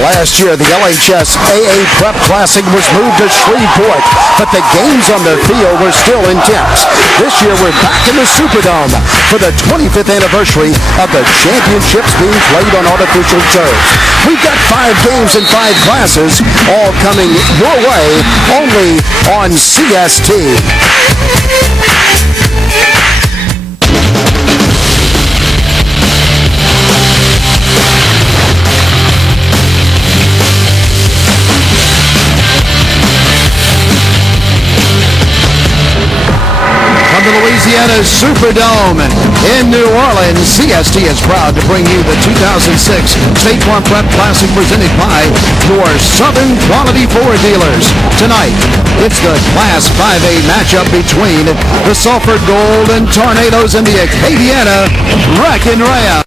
Last year, the LHS AA Prep Classic was moved to Shreveport, but the games on the field were still intense. This year, we're back in the Superdome for the 25th anniversary of the championships being played on artificial turf. We've got 5 games and 5 classes, all coming your way only on CST. From the Louisiana Superdome in New Orleans, CST is proud to bring you the 2006 State Farm Prep Classic presented by your Southern Quality Ford dealers. Tonight, it's the Class 5A matchup between the Sulphur Gold Tornadoes and the Acadiana Wrecking Rams.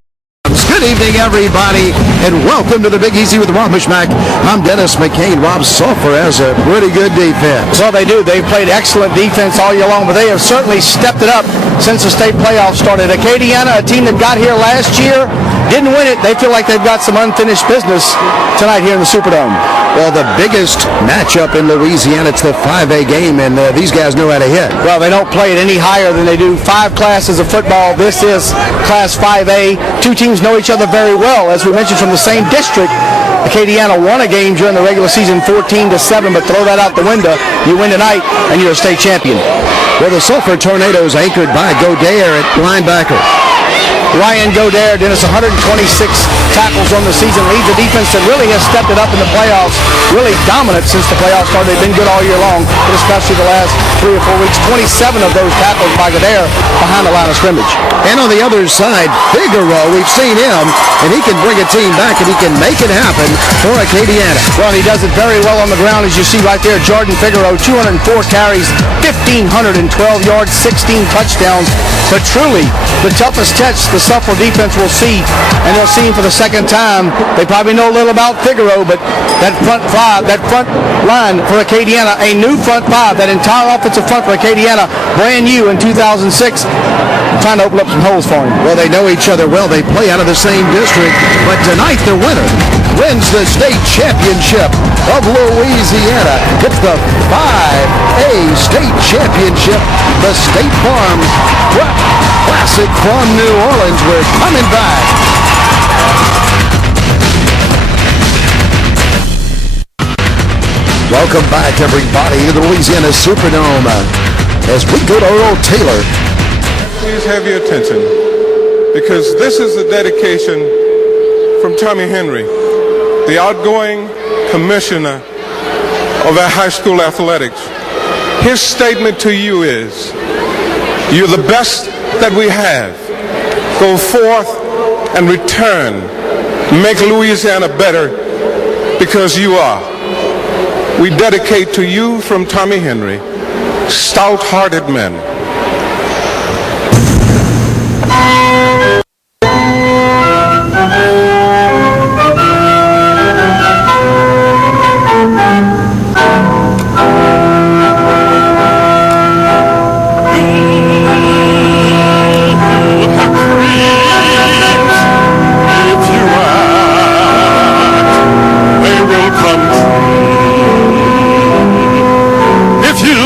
Good evening, everybody, and welcome to the Big Easy with Rob Mishmack. I'm Dennis McCain. Rob, Sulphur has a pretty good defense. Well, they do. They've played excellent defense all year long, but they have certainly stepped it up since the state playoffs started. Acadiana, a team that got here last year, didn't win it. They feel like they've got some unfinished business tonight here in the Superdome. Well, the biggest matchup in Louisiana, it's the 5A game, and these guys know how to hit. Well, they don't play it any higher than they do 5 classes of football. This is Class 5A. 2 teams know each other very well. As we mentioned, from the same district, Acadiana won a game during the regular season 14-7, but throw that out the window. You win tonight, and you're a state champion. Well, the Sulphur Tornadoes anchored by Godare at linebacker. Ryan Godare, Dennis, 126 tackles on the season, leads a defense that really has stepped it up in the playoffs, really dominant since the playoffs started. They've been good all year long, but especially the last 3 or 4 weeks. 27 of those tackles by Godare behind the line of scrimmage. And on the other side, Figueroa, we've seen him, and he can bring a team back, and he can make it happen for Acadiana. Well, he does it very well on the ground, as you see right there. Jordan Figueroa, 204 carries, 1,512 yards, 16 touchdowns. But truly, the toughest test the Sulphur defense will see, and they'll see him for the second time. They probably know a little about Figueroa, but that front line for Acadiana, a new front 5, that entire offensive front for Acadiana, brand new in 2006, trying to open up some holes for him. Well, they know each other well. They play out of the same district, but tonight the winner wins the state championship of Louisiana. It's the 5A state championship, the State Farm Prep Classic from New Orleans. We're coming back. Welcome back, everybody, to the Louisiana Superdome as we go to Earl Taylor. Please have your attention, because this is a dedication from Tommy Henry, the outgoing commissioner of our high school athletics. His statement to you is, you're the best that we have. Go forth and return. Make Louisiana better, because you are. We dedicate to you from Tommy Henry, stout-hearted men. If you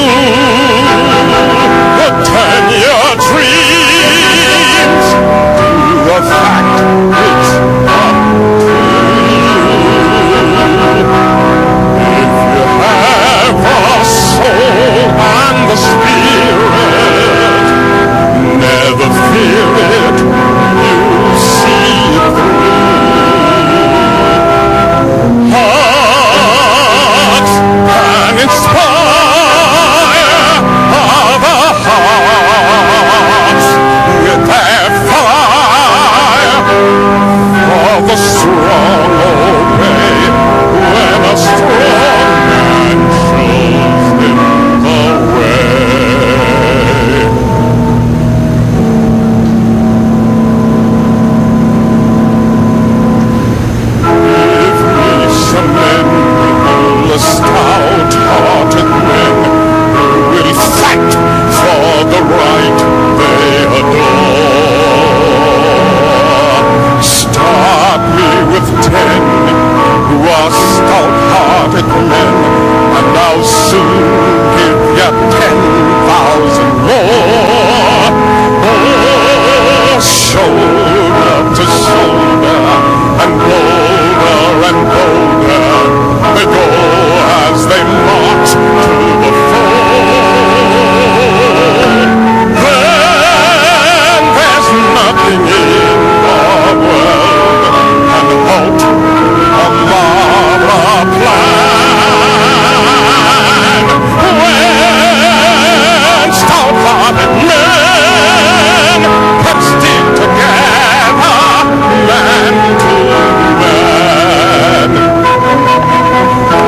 men, and I'll soon give you 10,000 more. Oh, shoulder to shoulder, and bolder they go as they march to the foe. Then there's nothing in the world can halt a martyr plan. When stout-hearted men can stick together, man to man.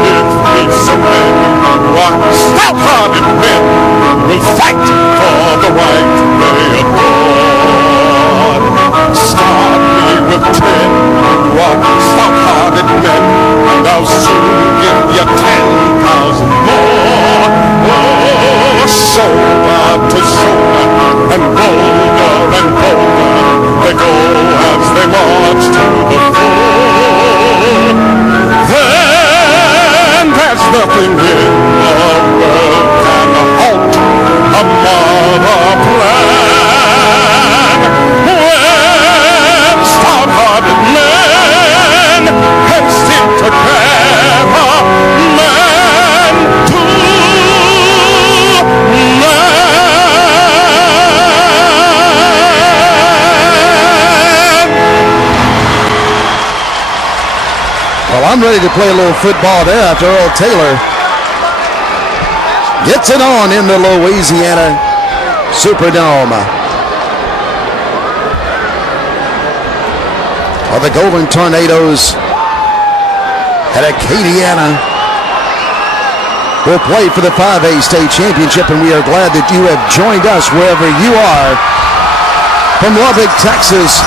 If these men who are stout-hearted men will fight for the right they adore. Start me with 10 stout-hearted men, and I'll soon give you 10,000 more. Oh, shoulder to shoulder, and bolder they go as they march to the foe. Then there's nothing in the world can halt a martyr plan. When stout-hearted men can stick together, man to man. Well, I'm ready to play a little football there after Earl Taylor gets it on in the Louisiana Superdome. Well, the Golden Tornadoes at Acadiana will play for the 5A state championship, and we are glad that you have joined us wherever you are, from Lubbock, Texas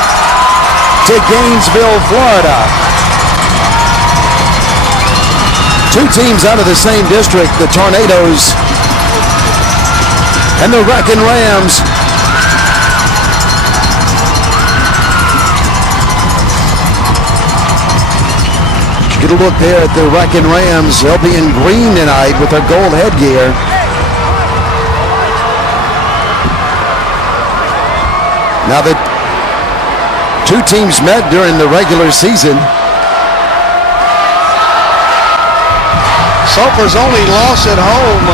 to Gainesville, Florida. Two teams out of the same district, the Tornadoes and the Wrecking Rams. Get a look there at the Wrecking Rams. They'll be in green tonight with their gold headgear. Now the two teams met during the regular season. Sulphur's only loss at home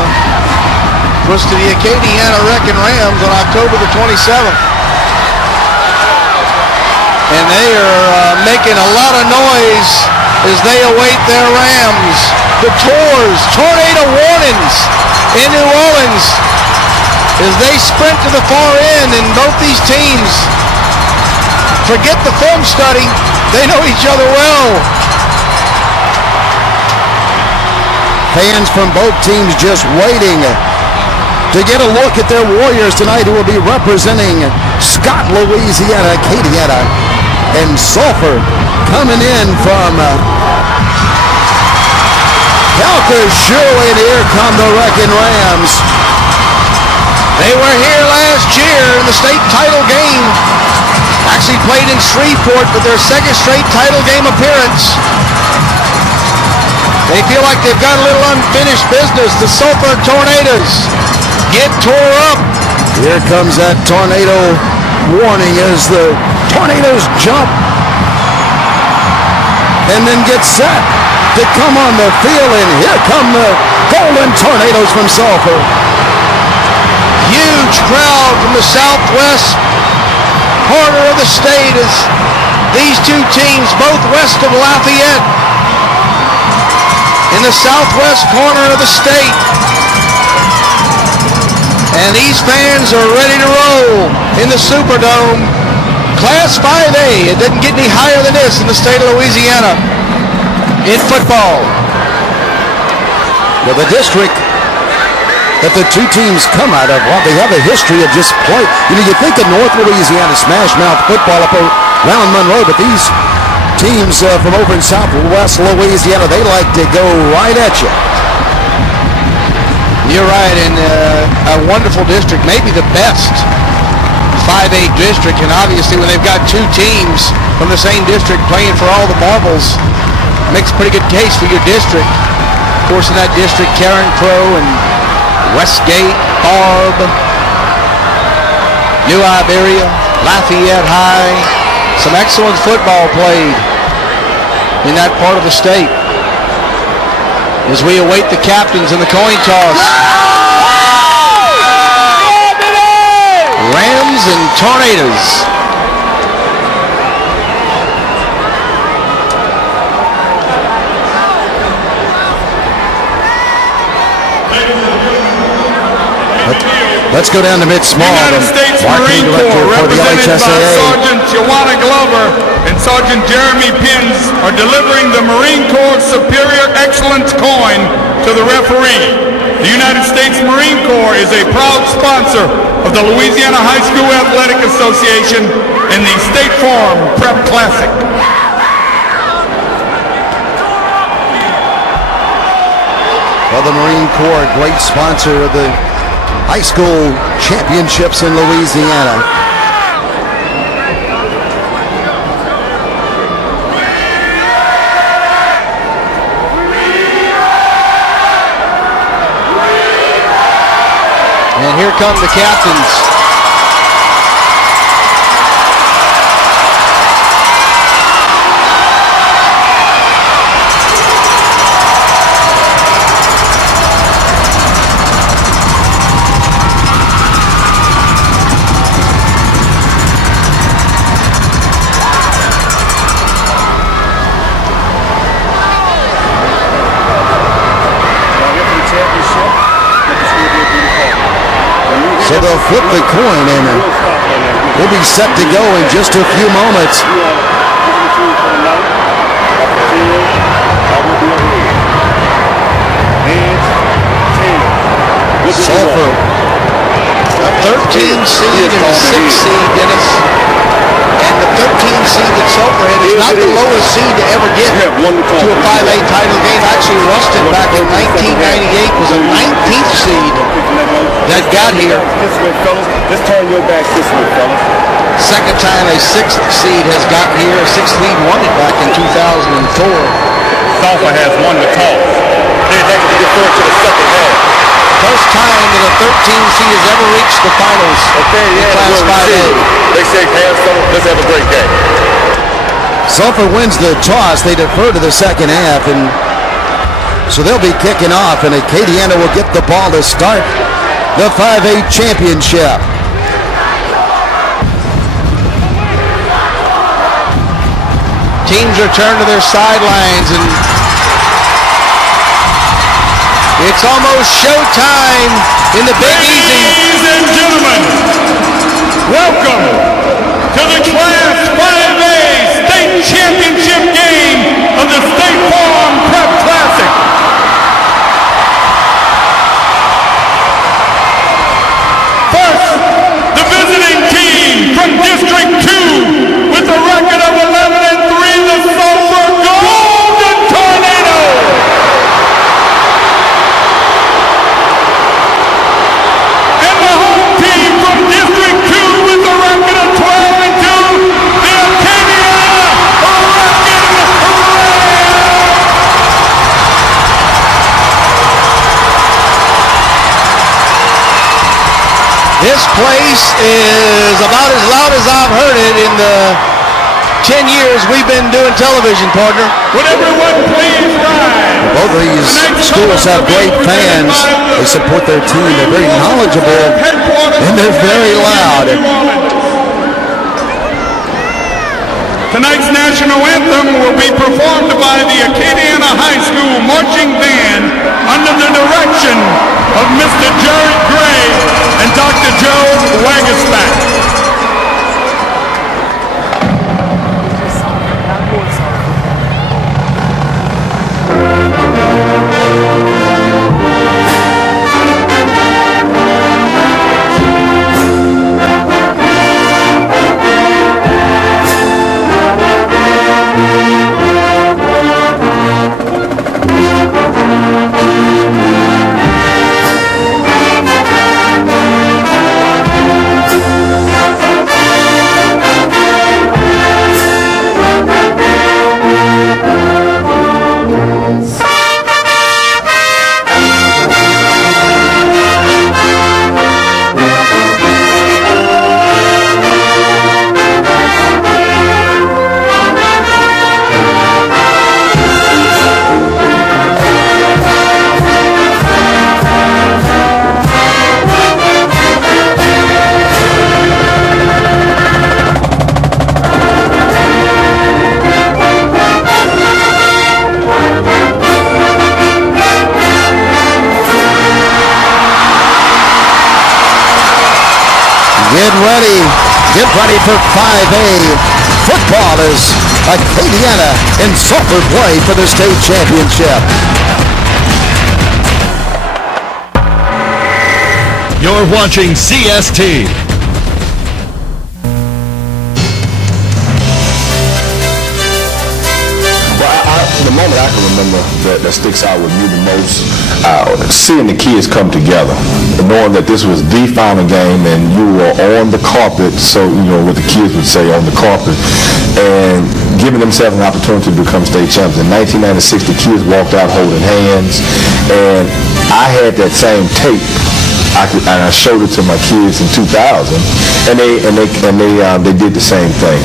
was to the Acadiana Wrecking Rams on October the 27th. And they are making a lot of noise as they await their Rams. The tornado warnings in New Orleans as they sprint to the far end, and both these teams forget the film study. They know each other well. Fans from both teams just waiting to get a look at their Warriors tonight, who will be representing Scott, Louisiana, Acadiana, and Sulphur coming in from Calcasieu, and here come the Wrecking Rams. They were here last year in the state title game. Actually played in Shreveport for their second straight title game appearance. They feel like they've got a little unfinished business. The Sulphur Tornadoes get tore up. Here comes that tornado warning as the Tornadoes jump and then get set to come on the field, and here come the Golden Tornadoes from Sulphur. Huge crowd from the southwest corner of the state as these two teams, both west of Lafayette, in the southwest corner of the state. And these fans are ready to roll in the Superdome. Class 5A, it doesn't get any higher than this in the state of Louisiana in football. Well, the district that the two teams come out of, well, they have a history of just play. You know, you think of North Louisiana smash mouth football up around Monroe, but these teams from over in southwest Louisiana, they like to go right at you. You're right, and a wonderful district, maybe the best 5A district, and obviously when they've got two teams from the same district playing for all the marbles, makes a pretty good case for your district. course, in that district, Karen Crow and Westgate, Barb, New Iberia, Lafayette High. Some excellent football played in that part of the state. As we await the captains in the coin toss. Rams and Tornadoes. Let's go down to mid-small. United States Marine Corps, represented by Sergeant Joanna Glover and Sergeant Jeremy Pins, are delivering the Marine Corps Superior Excellence coin to the referee. The United States Marine Corps is a proud sponsor of the Louisiana High School Athletic Association and the State Farm Prep Classic. Well, the Marine Corps, a great sponsor of the high school championships in Louisiana. And here come the captains. So they'll flip the coin and we'll be set to go in just a few moments. Sulphur, a 13 seed and a 6 seed, Dennis. And the 13 seed that Sulphur had is not the lowest seed to ever get to a 5A title game. Actually, Ruston back in 1998 was a 19th seed that got here. Just turn your back this way, fellas. Second time a 6th seed has gotten here. A 6th seed won it back in 2004. Sulphur has won the toss. They're going to defer to the second half. First time that a 13 seed has ever reached the finals in Class 5A. They shake hands, so let's have a great game. Sulphur wins the toss. They defer to the second half, and so they'll be kicking off, and Acadiana will get the ball to start the 5A championship. Teams return to their sidelines, and it's almost showtime in the Big Easy. Ladies and gentlemen, welcome to the Class 5A State Championship game of the State Farm Prep Classic. First, the visiting team from District 2 with a record of 11-3, the Sulphur Golden Tornadoes. And the home team from District 2 with a record of 12-2, the Acadiana Rockin' Rams. This place is about as loud as I've heard it in the 10 years we've been doing television, partner. Would everyone please rise? Both of these schools have great fans. They support their team. They're very knowledgeable, and they're very loud. Tonight's national anthem will be performed by the Acadiana High School Marching Band under the direction of Mr. Jared Gray and Dr. Joe Wagasback. Get ready for 5A football as Acadiana and Sulphur play for the state championship. You're watching CST. The moment I can remember that sticks out with me the most, seeing the kids come together, knowing that this was the final game and you were on the carpet, so what the kids would say, on the carpet, and giving themselves an opportunity to become state champions. In 1996, the kids walked out holding hands, and I had that same tape. And I showed it to my kids in 2000, and they did the same thing.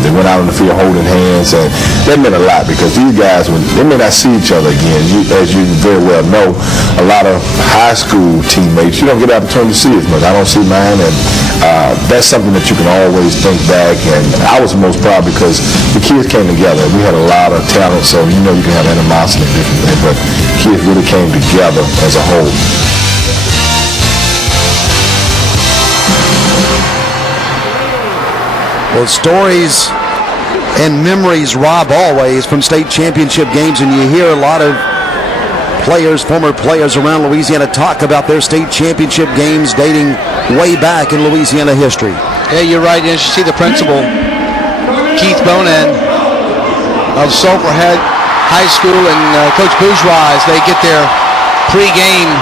They went out on the field holding hands, and that meant a lot because these guys, they may not see each other again. As you very well know, a lot of high school teammates, you don't get the opportunity to see as much. I don't see mine, and that's something that you can always think back. And I was most proud because the kids came together. We had a lot of talent, so you can have animosity and different things, but kids really came together as a whole. Well, stories and memories, Rob, always from state championship games, and you hear a lot of players, former players around Louisiana talk about their state championship games dating way back in Louisiana history. Yeah, you're right. And you see the principal, Keith Bonan of Sulphur High School, and Coach Bourgeois, as they get their pregame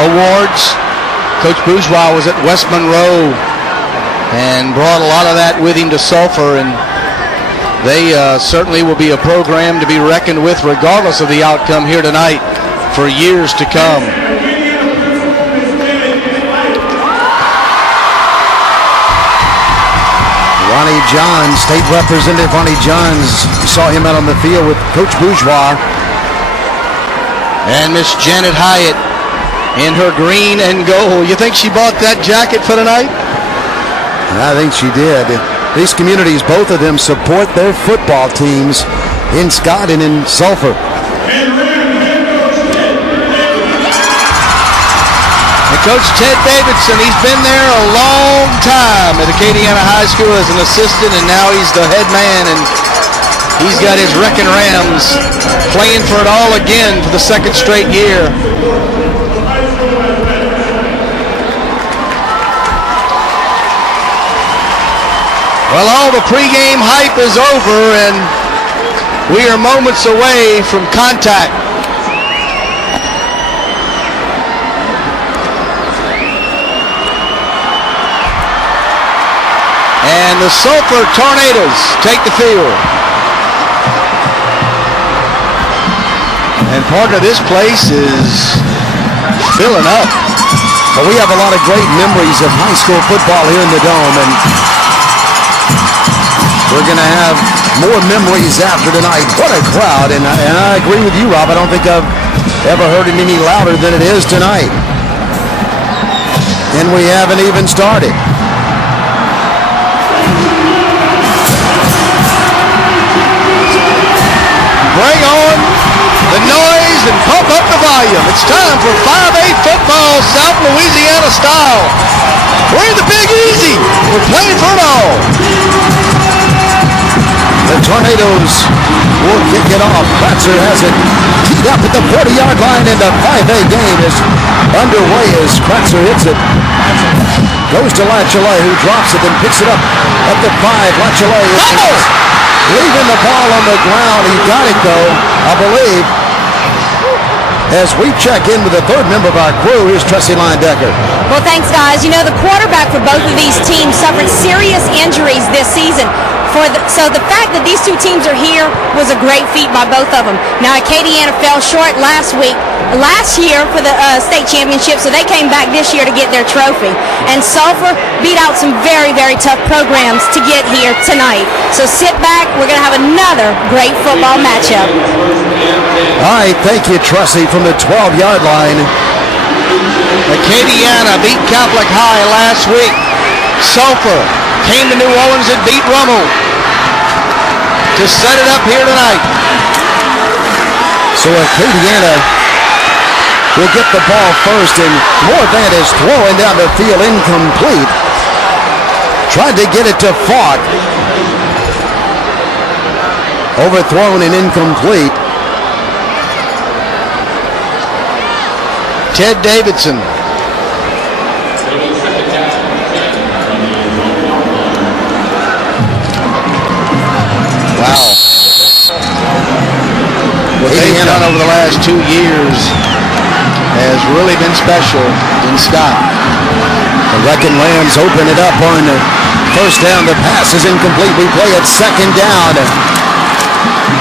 awards. Coach Bourgeois was at West Monroe and brought a lot of that with him to Sulphur, and they certainly will be a program to be reckoned with regardless of the outcome here tonight for years to come. Ronnie Johns, State Representative Ronnie Johns, saw him out on the field with Coach Bourgeois. And Miss Janet Hyatt in her green and gold. You think she bought that jacket for tonight? I think she did. These communities, both of them, support their football teams in Scott and in Sulphur. And Coach Ted Davidson, he's been there a long time at Acadiana High School as an assistant, and now he's the head man, and he's got his Wrecking Rams playing for it all again for the second straight year. Well, all the pregame hype is over, and we are moments away from contact. And the Sulphur Tornadoes take the field. And part of this place is filling up. Well, we have a lot of great memories of high school football here in the Dome, and we're going to have more memories after tonight. What a crowd, and I agree with you, Rob. I don't think I've ever heard it any louder than it is tonight. And we haven't even started. Bring on the noise and pump up the volume. It's time for 5A football, South Louisiana style. We're in the Big Easy. We're playing for it all. The Tornadoes will kick it off. Kratzer has it teed up at the 40-yard line, and the 5A game is underway as Kratzer hits it. Goes to Lachelet, who drops it and picks it up at the 5. Lachelet is leaving the ball on the ground. He got it, though, I believe. As we check in with the third member of our crew, here's Tressie Linedecker. Well, thanks, guys. You know, the quarterback for both of these teams suffered serious injuries this season. So the fact that these two teams are here was a great feat by both of them. Now, Acadiana fell short last year for the state championship, so they came back this year to get their trophy. And Sulphur beat out some very, very tough programs to get here tonight. So sit back. We're going to have another great football matchup. All right, thank you, Tressie, from the 12-yard line. Acadiana beat Catholic High last week. Sulphur came to New Orleans and beat Rummel to set it up here tonight. So Acadiana will get the ball first, and Morvan is throwing down the field incomplete. Tried to get it to Falk. Overthrown and incomplete. Ted Davidson. Wow. What they've done over the last 2 years has really been special in Scott. The Wrecking Rams open it up on first down. The pass is incomplete. We play it second down.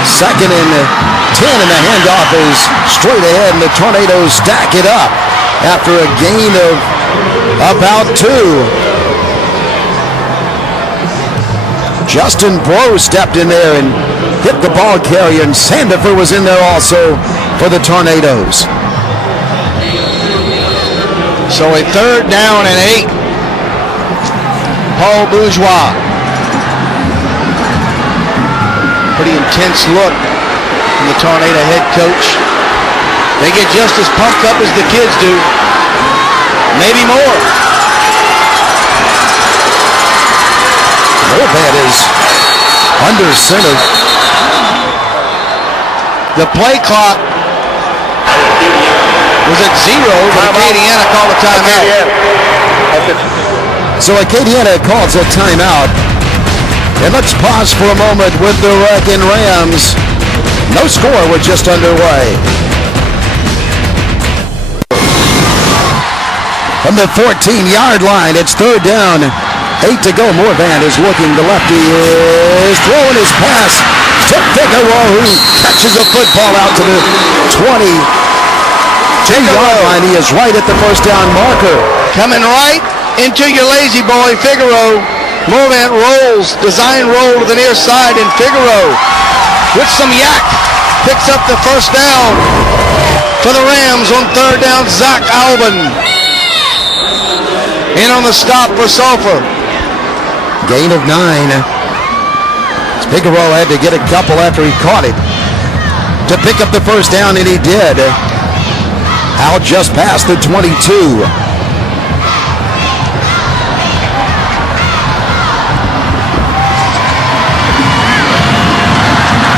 Second and 10, and the handoff is straight ahead, and the Tornadoes stack it up after a gain of about 2. Justin Breaux stepped in there and hit the ball carrier, and Sandifer was in there also for the Tornadoes. So a third down and 8. Paul Bourgeois. Pretty intense look from the Tornado head coach. They get just as pumped up as the kids do. Maybe more. Morvan is under center. The play clock was at 0, but Acadiana called a timeout. So Acadiana calls a timeout. And let's pause for a moment with the Wrecking Rams. No score, we're just underway. From the 14-yard line, it's third down. 8 to go. Morvan is looking. The lefty is throwing his pass to Figueroa, who catches the football out to the 22-yard line. He is right at the first down marker. Coming right into your lazy boy, Figueroa. Morvan rolls, design roll to the near side, and Figueroa with some yak picks up the first down for the Rams on third down. Zach Alvin in on the stop for Sulphur. Gain of 9. Figueroa had to get a couple after he caught it to pick up the first down, and he did. Al just past the 22.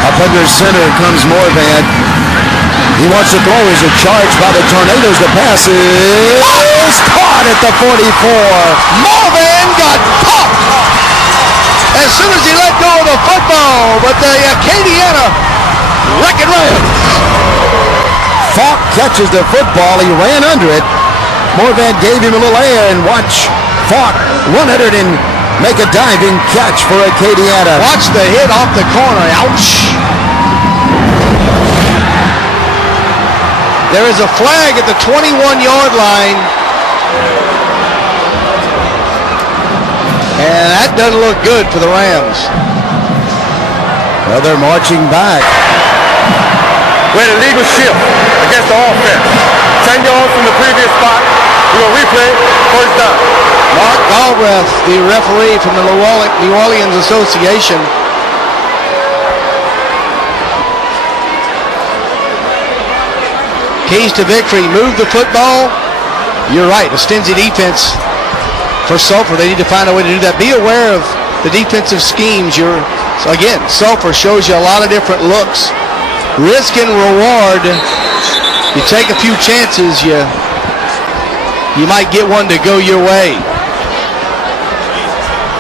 Up under center comes Morvan. He wants to throw. He's a charge by the Tornadoes. The pass is caught at the 44. Morvan got popped as soon as he let go of the football, but the Acadiana Wrecking Rams. Falk catches the football. He ran under it. Morvan gave him a little air, and watch Falk run at it and make a diving catch for Acadiana. Watch the hit off the corner. Ouch. There is a flag at the 21-yard line. And that doesn't look good for the Rams. Well, they're marching back. We had a legal shift against the offense. 10 yards from the previous spot. We're going to replay first down. Mark Galbraith, the referee from the New Orleans Association. Keys to victory, move the football. You're right, a stingy defense for Sulphur. They need to find a way to do that. Be aware of the defensive schemes. So again, Sulphur shows you a lot of different looks. Risk and reward. You take a few chances, you might get one to go your way.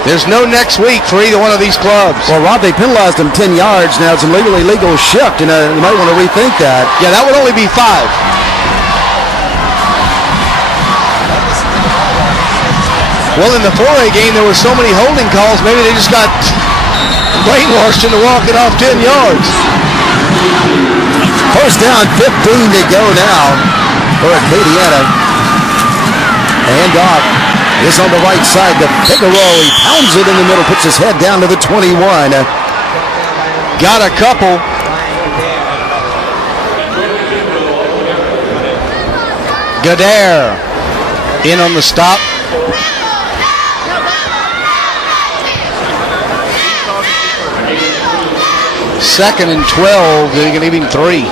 There's no next week for either one of these clubs. Well, Rob, they penalized him 10 yards. Now it's a legally legal shift, and you might want to rethink that. Yeah, that would only be 5. Well, in the 4A game, there were so many holding calls, maybe they just got brainwashed into walking off 10 yards. First down, 15 to go now for Acadiana. Handoff is on the right side to Figueroa. He pounds it in the middle, puts his head down to the 21. Got a couple. Gadare in on the stop. Second and 12, they can even 3.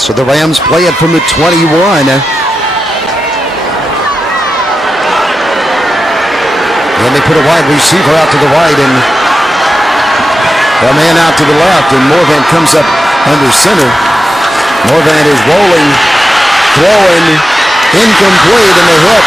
So the Rams play it from the 21. And they put a wide receiver out to the right and a man out to the left. And Morvan comes up under center. Morvan is rolling, throwing, incomplete, and the hit.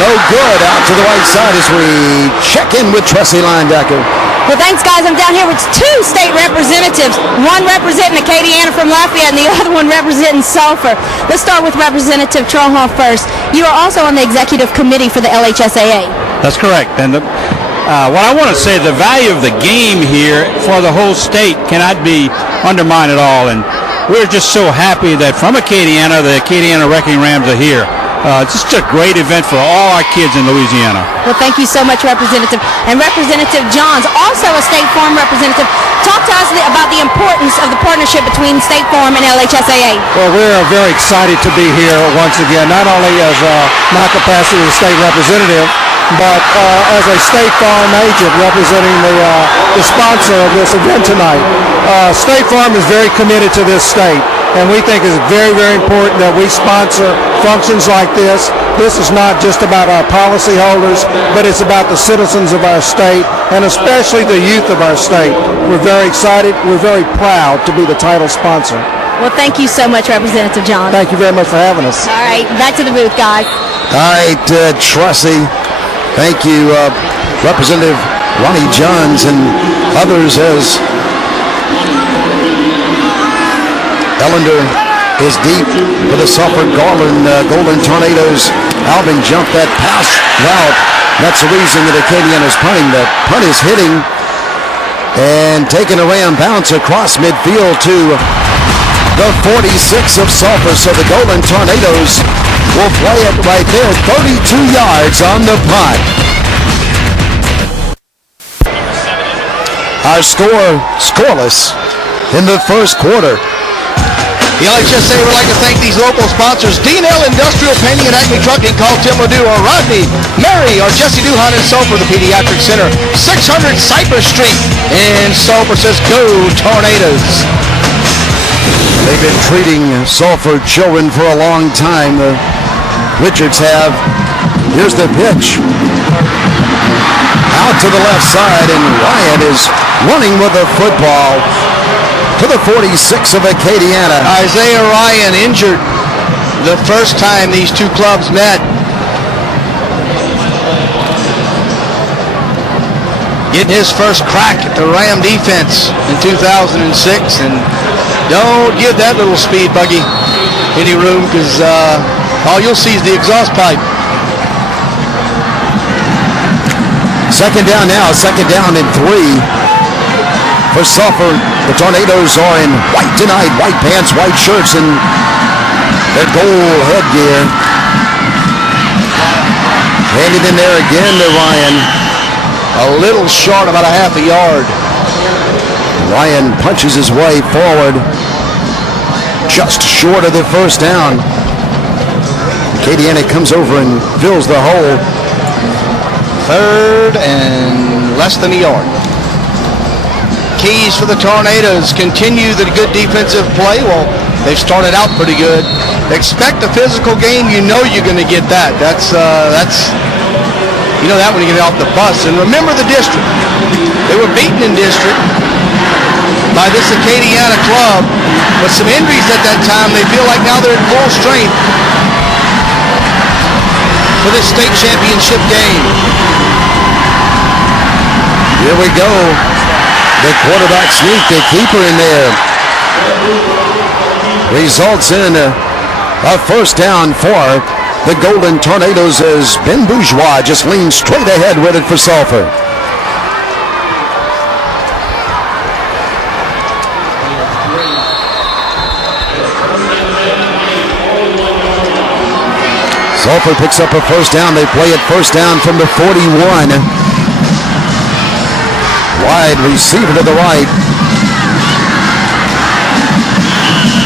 No good, out to the right side as we check in with Tressie Linebacker. Well, thanks, guys. I'm down here with two state representatives, one representing Acadiana from Lafayette and the other one representing Sulphur. Let's start with Representative Trollhoff first. You are also on the executive committee for the LHSAA. That's correct. And what I want to say, the value of the game here for the whole state cannot be undermined at all. And we're just so happy that from Acadiana, the Acadiana Wrecking Rams are here. It's just a great event for all our kids in Louisiana. Well, thank you so much, Representative. And Representative Johns, also a State Farm representative. Talk to us about the importance of the partnership between State Farm and LHSAA. Well, we're very excited to be here once again, not only as my capacity as state representative, but as a State Farm agent representing the sponsor of this event tonight. State Farm is very committed to this state. And we think it's very, very important that we sponsor functions like this. This is not just about our policyholders, but it's about the citizens of our state, and especially the youth of our state. We're very excited. We're very proud to be the title sponsor. Well, thank you so much, Representative John. Thank you very much for having us. All right, back to the booth, guys. All right, Tressie, thank you. Representative Ronnie Johns and others as Ellender is deep for the Sulphur Golden Tornadoes. Alvin jumped that pass route. That's the reason that Acadiana is punting. The punt is hitting and taking a ram bounce across midfield to the 46 of Sulphur. So the Golden Tornadoes will play it right there, 32 yards on the punt. Our score scoreless in the first quarter. The LHSA would like to thank these local sponsors: D&L Industrial Painting and Acme Trucking. Call Tim Ledoux or Rodney, Mary, or Jesse Duhan in Sulphur, the Pediatric Center. 600 Cypress Street in Sulphur says, go Tornadoes. They've been treating Sulphur children for a long time. The Richards have. Here's the pitch. Out to the left side, and Ryan is running with the football to the 46 of Acadiana. Isaiah Ryan injured the first time these two clubs met. Getting his first crack at the Ram defense in 2006, and don't give that little speed buggy any room, because all you'll see is the exhaust pipe. Second down now, second down and 3. For Sulphur, the Tornadoes are in white tonight, white pants, white shirts, and their gold headgear. Handed in there again to Ryan. A little short, about a half a yard. Ryan punches his way forward, just short of the first down. Acadiana comes over and fills the hole. Third and less than a yard. Keys for the Tornadoes continue the good defensive play. Well, they've started out pretty good. Expect a physical game. You know you're going to get that. That's you know that when you get off the bus. And remember the district. They were beaten in district by this Acadiana club, but some injuries at that time. They feel like now they're at full strength for this state championship game. Here we go. The quarterback sneak, the keeper in there. Results in a first down for the Golden Tornadoes as Ben Bourgeois just leans straight ahead with it for Sulphur. Sulphur picks up a first down. They play it first down from the 41. Wide receiver to the right.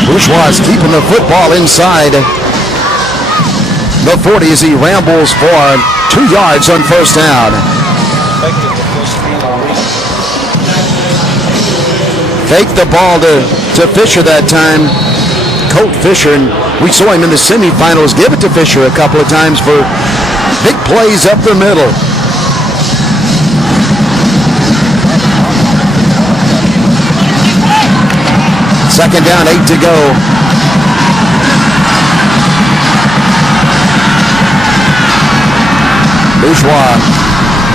Bourgeois is keeping the football inside the 40 as he rambles for 2 yards on first down. Fake the ball to Fisher that time. Colt Fisher, and we saw him in the semifinals give it to Fisher a couple of times for big plays up the middle. Second down, 8 to go. Bourgeois,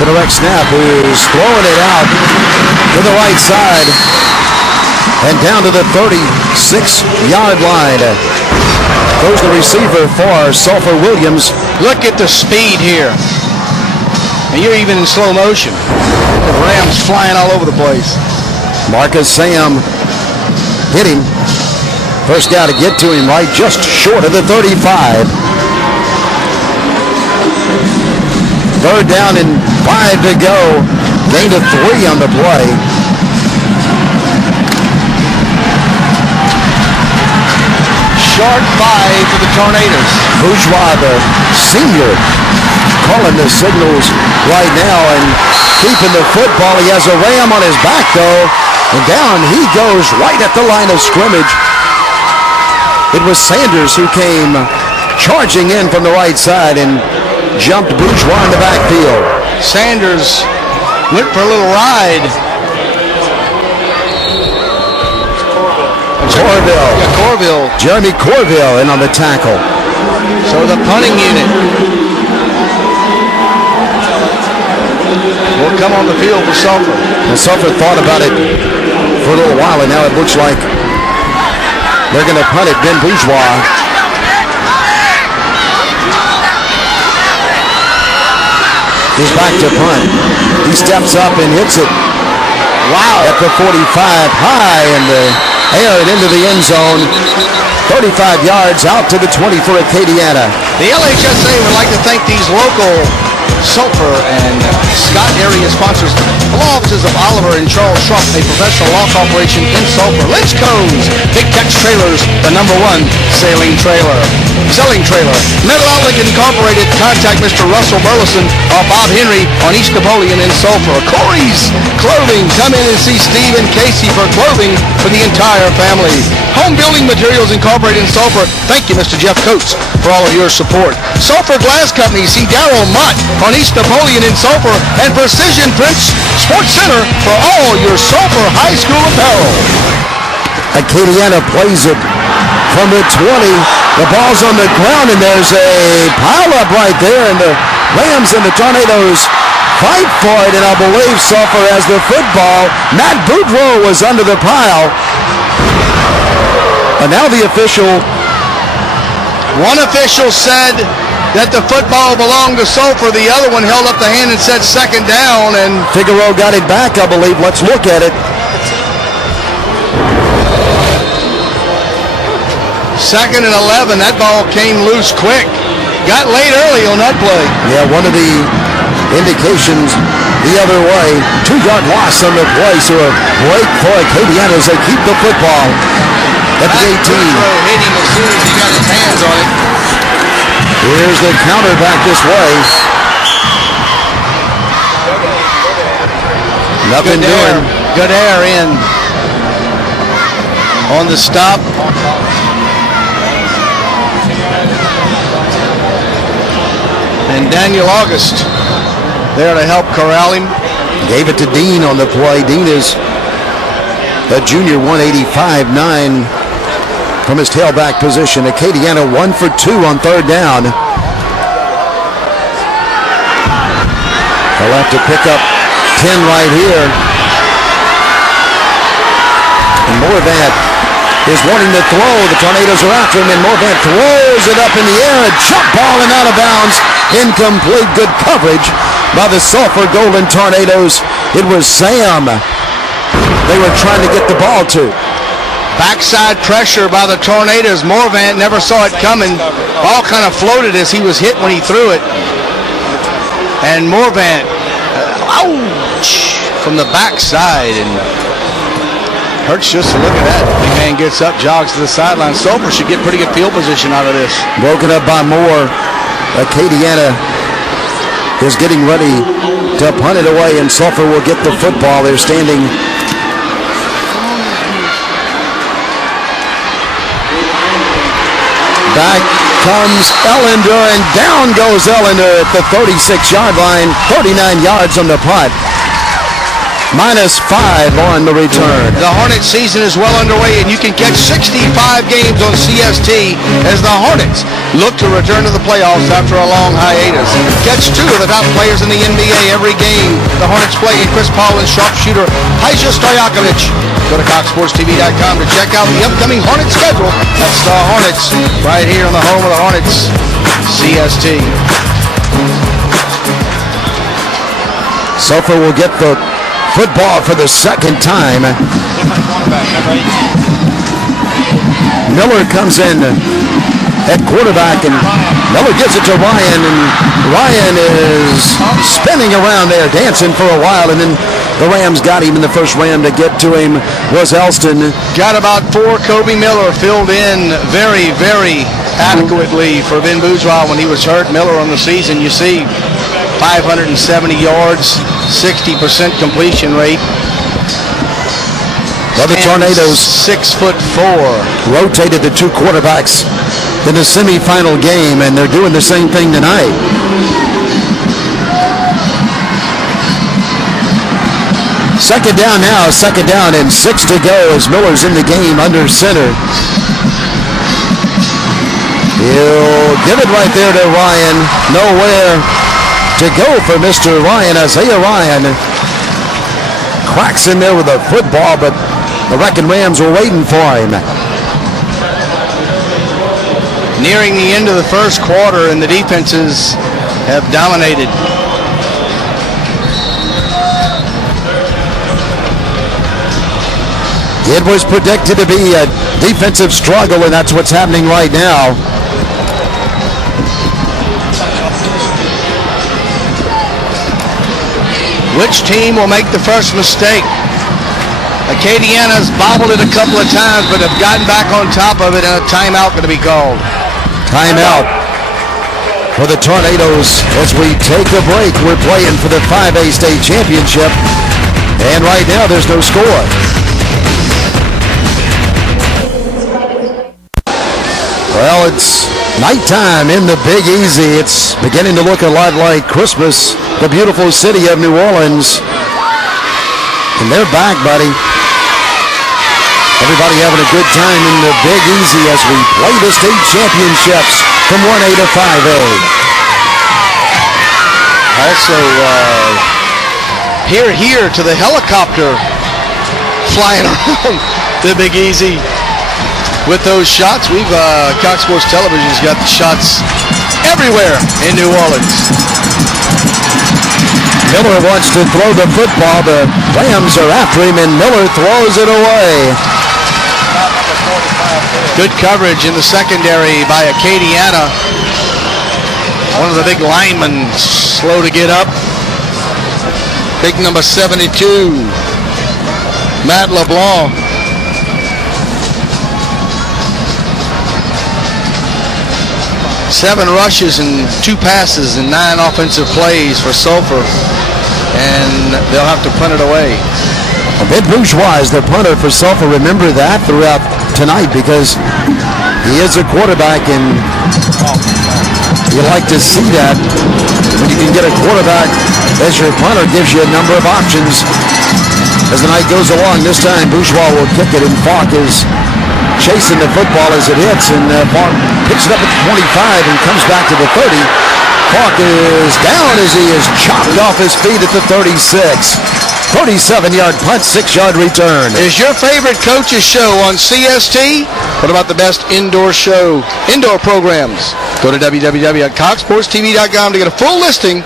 the direct snap, who's throwing it out to the right side and down to the 36-yard line. Goes the receiver for Sulphur Williams. Look at the speed here. And you're even in slow motion. The Rams flying all over the place. Marcus Sam hit him. First guy to get to him right just short of the 35. Third down and 5 to go. Gain of 3 on the play. Short 5 for the Tornadoes. Bourgeois, the senior, calling the signals right now and keeping the football. He has a Ram on his back, though, and down he goes right at the line of scrimmage. It was Sanders who came charging in from the right side and jumped Bourgeois in the backfield. Sanders went for a little ride. Corville. Yeah, Corville. Jeremy Corville in on the tackle. So the punting unit will come on the field for Sulphur. Well, Sulphur thought about it for a little while, and now it looks like they're going to punt it. Ben Bourgeois is back to punt. He steps up and hits it. Wow. At the 45, high in the air and into the end zone. 35 yards out to the 20 for Acadiana. The LHSA would like to thank these local Sulphur and Scott area sponsors, the law offices of Oliver and Charles Schrupp, a professional law corporation in Sulphur. Lynch Cones, Big Tex Trailers, the #1 selling trailer. Metal Outlet Incorporated, contact Mr. Russell Burleson or Bob Henry on East Napoleon in Sulphur. Corey's Clothing, come in and see Steve and Casey for clothing for the entire family. Home Building Materials Incorporated in Sulphur, thank you Mr. Jeff Coates for all of your support. Sulphur Glass Company, see Darryl Mutt on East Napoleon in Sulphur, and Precision Prince Sports Center for all your Sulphur High School apparel. Acadiana plays it from the 20. The ball's on the ground, and there's a pile-up right there, and the Rams and the Tornadoes fight for it, and I believe Sulphur has the football. Matt Boudreau was under the pile. But now the official... One official said that the football belonged to Sulphur. The other one held up the hand and said second down, and Figueroa got it back, I believe. Let's look at it. Second and 11. That ball came loose quick. Got late early on that play. Yeah, one of the indications the other way. 2-yard loss on the play, so a break for Acadiana as they keep the football at the 18. Hit him as soon as he got his hands on it. Here's the counter back this way. Nothing doing. Good air in on the stop. And Daniel August there to help corral him. Gave it to Dean on the play. Dean is a junior, 185.9 from his tailback position. Acadiana 1 for 2 on third down. They'll have to pick up 10 right here. And Morvant is wanting to throw. The Tornadoes are after him, and Morvant throws it up in the air. A jump ball and out of bounds. Incomplete. Good coverage by the Sulphur Golden Tornadoes. It was Sam they were trying to get the ball to. Backside pressure by the Tornadoes. Morvant never saw it coming. Ball kind of floated as he was hit when he threw it. And Morvant, ouch, from the backside, and hurts just to look at that. The man gets up, jogs to the sideline. Sulphur should get pretty good field position out of this. Broken up by Moore. Acadiana is getting ready to punt it away, and Sulphur will get the football. They're standing Back comes Ellender, and down goes Ellender at the 36-yard line. 39 yards on the punt. -5 on the return. The Hornets season is well underway, and you can catch 65 games on CST as the Hornets look to return to the playoffs after a long hiatus. Catch 2 of the top players in the NBA every game the Hornets play in Chris Paul and sharpshooter Peja Stojakovic. Go to CoxSportsTV.com to check out the upcoming Hornets schedule. That's the Hornets right here on the home of the Hornets, CST. Sulphur will get the football for the second time. Miller comes in at quarterback, and Miller gives it to Ryan, and Ryan is spinning around there, dancing for a while, and then the Rams got him, and the first Ram to get to him was Elston. Got about 4. Kobe Miller filled in very, very adequately for Ben Bourgeois when he was hurt. Miller on the season, you see, 570 yards, 60% completion rate. Well, the Tornadoes 6'4" rotated the 2 quarterbacks in the semifinal game, and they're doing the same thing tonight. Second down now, second down and 6 to go as Miller's in the game under center. He'll give it right there to Ryan. Nowhere to go for Mr. Ryan. Isaiah Ryan cracks in there with a football, but the Wrecking Rams were waiting for him. Nearing the end of the first quarter, and the defenses have dominated. It was predicted to be a defensive struggle, and that's what's happening right now. Which team will make the first mistake? Acadiana's bobbled it a couple of times, but have gotten back on top of it, and a timeout going to be called. Timeout for the Tornadoes as we take a break. We're playing for the 5A state championship, and right now there's no score. Well, it's nighttime in the Big Easy. It's beginning to look a lot like Christmas, the beautiful city of New Orleans. And they're back, buddy. Everybody having a good time in the Big Easy as we play the state championships from 1A to 5A. Also, here to the helicopter flying around the Big Easy. With those shots, Cox Sports Television's got the shots everywhere in New Orleans. Miller wants to throw the football. The Rams are after him, and Miller throws it away. Good coverage in the secondary by Acadiana. One of the big linemen slow to get up. Big number 72, Matt LeBlanc. 7 rushes and 2 passes and 9 offensive plays for Sulphur, and they'll have to punt it away. Ben Bourgeois is the punter for Sulphur. Remember that throughout tonight, because he is a quarterback, and you like to see that when you can get a quarterback as your punter. Gives you a number of options as the night goes along. This time Bourgeois will kick it, and Falk is chasing the football as it hits, and Falk picks it up at the 25 and comes back to the 30. Falk is down as he is chopped off his feet at the 36. 37-yard punt, 6-yard return. Is your favorite coach's show on CST? What about the best indoor programs? Go to www.coxsportstv.com to get a full listing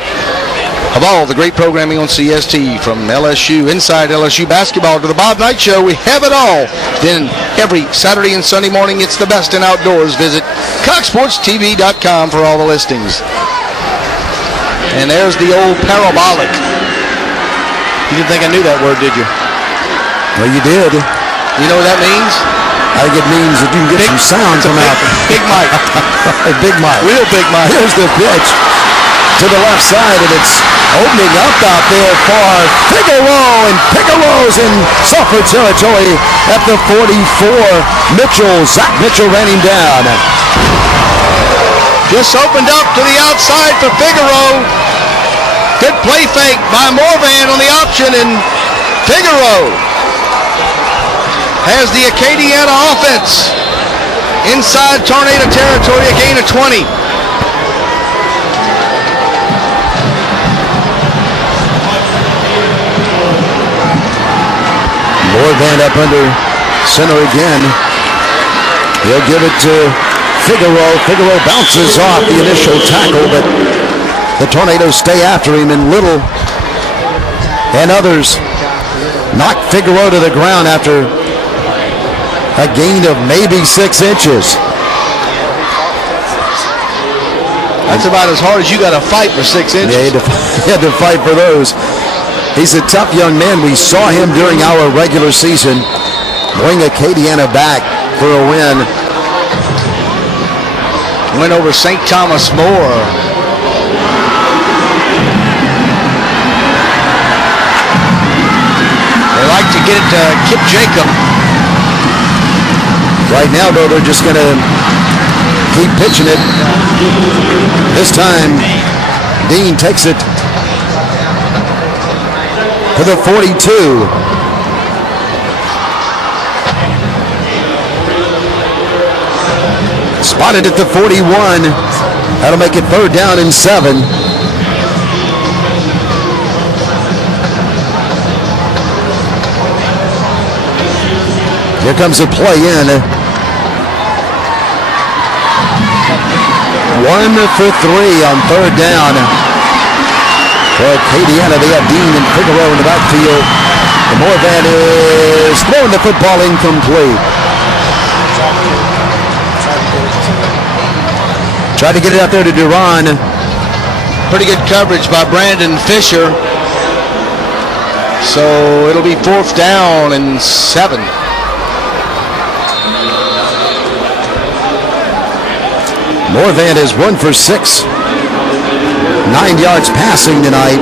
of all the great programming on CST, from LSU, inside LSU basketball to the Bob Knight Show. We have it all. Then every Saturday and Sunday morning, it's the best in outdoors. Visit coxsportstv.com for all the listings. And there's the old parabolic. You didn't think I knew that word, did you? Well, you did. You know what that means? I think it means that you can get some sound from out there. Big Mike. Big Mike. Real Big Mike. Here's the pitch to the left side, and it's opening up out there for Figueroa, and Figueroa's in Sulphur territory at the 44. Zach Mitchell ran him down. Just opened up to the outside for Figueroa. Good play fake by Morvan on the option, and Figueroa has the Acadiana offense inside Tornado territory, a gain of 20. Morvan up under center again. He'll give it to Figueroa. Figueroa bounces off the initial tackle, but the Tornadoes stay after him, and Little and others knock Figueroa to the ground after a gain of maybe 6 inches. That's about as hard as you got to fight for 6 inches. Yeah, he had to fight for those. He's a tough young man. We saw him during our regular season bring Acadiana back for a win. Went over St. Thomas More. They like to get it to Kip Jacob. Right now, though, they're just going to keep pitching it. This time, Dean takes it to the 42. Spotted at the 41. That'll make it 3rd down and 7. Here comes a play in. 1 for 3 on 3rd down. For Acadiana, they have Dean and Figueroa in the backfield. The Morvan is throwing the football incomplete. Tried to get it out there to Duran. Pretty good coverage by Brandon Fisher. So it'll be 4th down and 7. Morvan is 1 for 6. 9 yards passing tonight.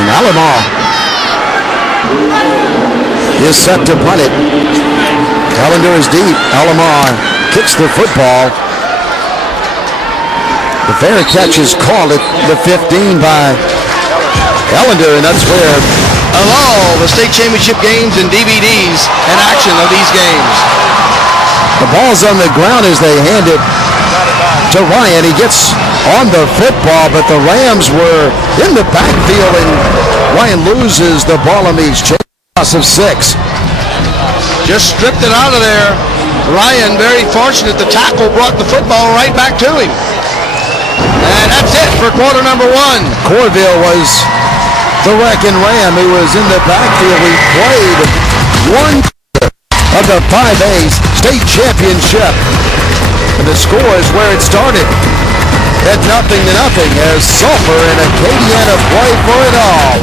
And Alomar is set to punt it. Callender is deep. Alomar kicks the football. The fair catch is called at the 15 by Callender, and that's where of all the state championship games and DVDs and action of these games. The ball's on the ground as they hand it to Ryan. He gets on the football, but the Rams were in the backfield, and Ryan loses the ball on these loss of 6. Just stripped it out of there. Ryan, very fortunate. The tackle brought the football right back to him. And that's it for quarter number 1. Corville was the wrecking Ram who was in the backfield. We played one of the 5A state championship. And the score is where it started at 0-0 as Sulphur and Acadiana play for it all.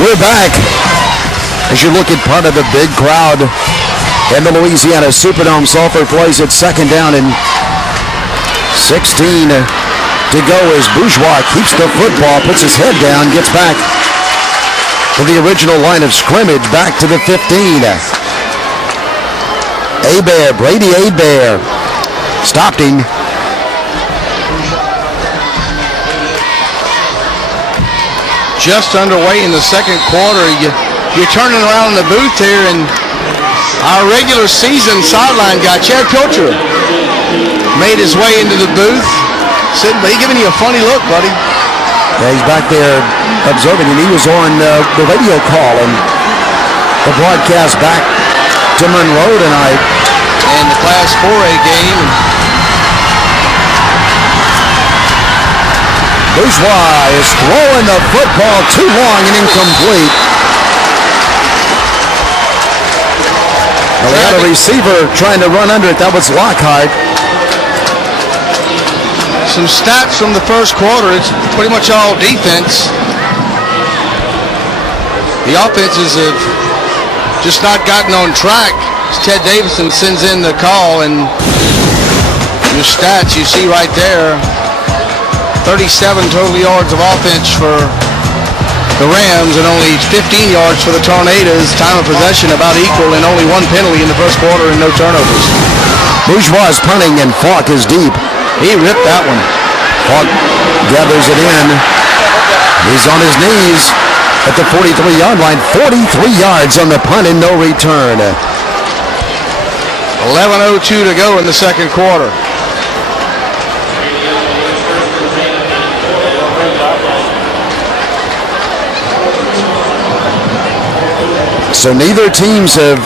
We're back as you look at part of the big crowd in the Louisiana Superdome. Sulphur plays at 2nd down and 16 to go as Bourgeois keeps the football, puts his head down, gets back to the original line of scrimmage, back to the 15. Hebert, Brady Hebert stopped him. Just underway in the second quarter. You're turning around in the booth here, and our regular season sideline guy, Chad Pilcher, made his way into the booth. Sitting, but he's giving you a funny look, buddy. Yeah, he's back there observing, and he was on the radio call and the broadcast back to Monroe tonight. And the Class 4A game. Bourgeois is throwing the football too long and incomplete. Well, they had a receiver trying to run under it. That was Lockhart. Some stats from the first quarter. It's pretty much all defense. The offenses have just not gotten on track. Ted Davison sends in the call, and your stats you see right there, 37 total yards of offense for the Rams and only 15 yards for the Tornadoes. Time of possession about equal and only one penalty in the first quarter and no turnovers. Bourgeois is punting and Falk is deep. He ripped that one. Falk gathers it in. He's on his knees at the 43-yard line. 43 yards on the punt and no return. 11:02 to go in the second quarter. So neither teams have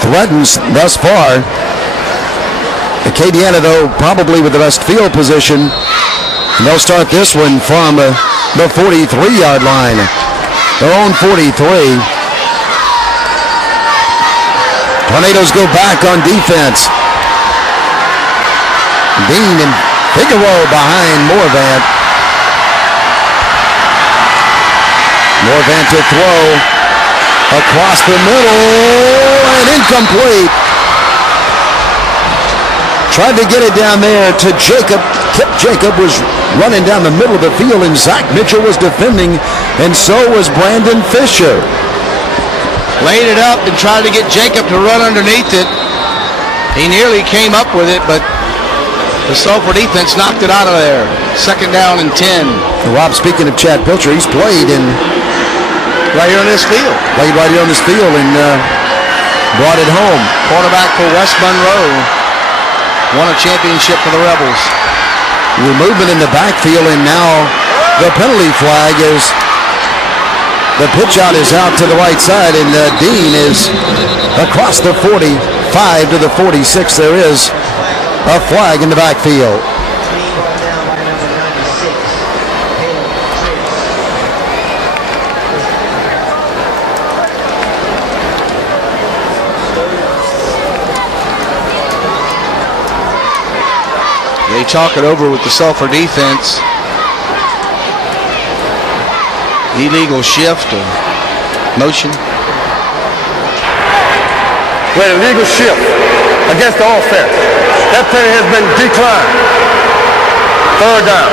threatened thus far. Acadiana, though, probably with the best field position. And they'll start this one from the 43-yard line. Their own 43. Tornadoes go back on defense. Dean and Figueroa behind Morvant. Morvant to throw. Across the middle and incomplete. Tried to get it down there to Jacob. Kip Jacob was running down the middle of the field and Zach Mitchell was defending, and so was Brandon Fisher. Laid it up and tried to get Jacob to run underneath it. He nearly came up with it, but the Sulphur defense knocked it out of there. Second down and 10. Rob, speaking of Chad Pilcher, he's played in right here on this field. Played right here on this field and brought it home. Quarterback for West Monroe. Won a championship for the Rebels. We're moving in the backfield, and now the penalty flag is the pitch out is out to the right side, and Dean is across the 45 to the 46. There is a flag in the backfield. They talk it over with the Sulphur defense. Illegal shift or motion. With an illegal shift against the offense. That penalty has been declined. Third down.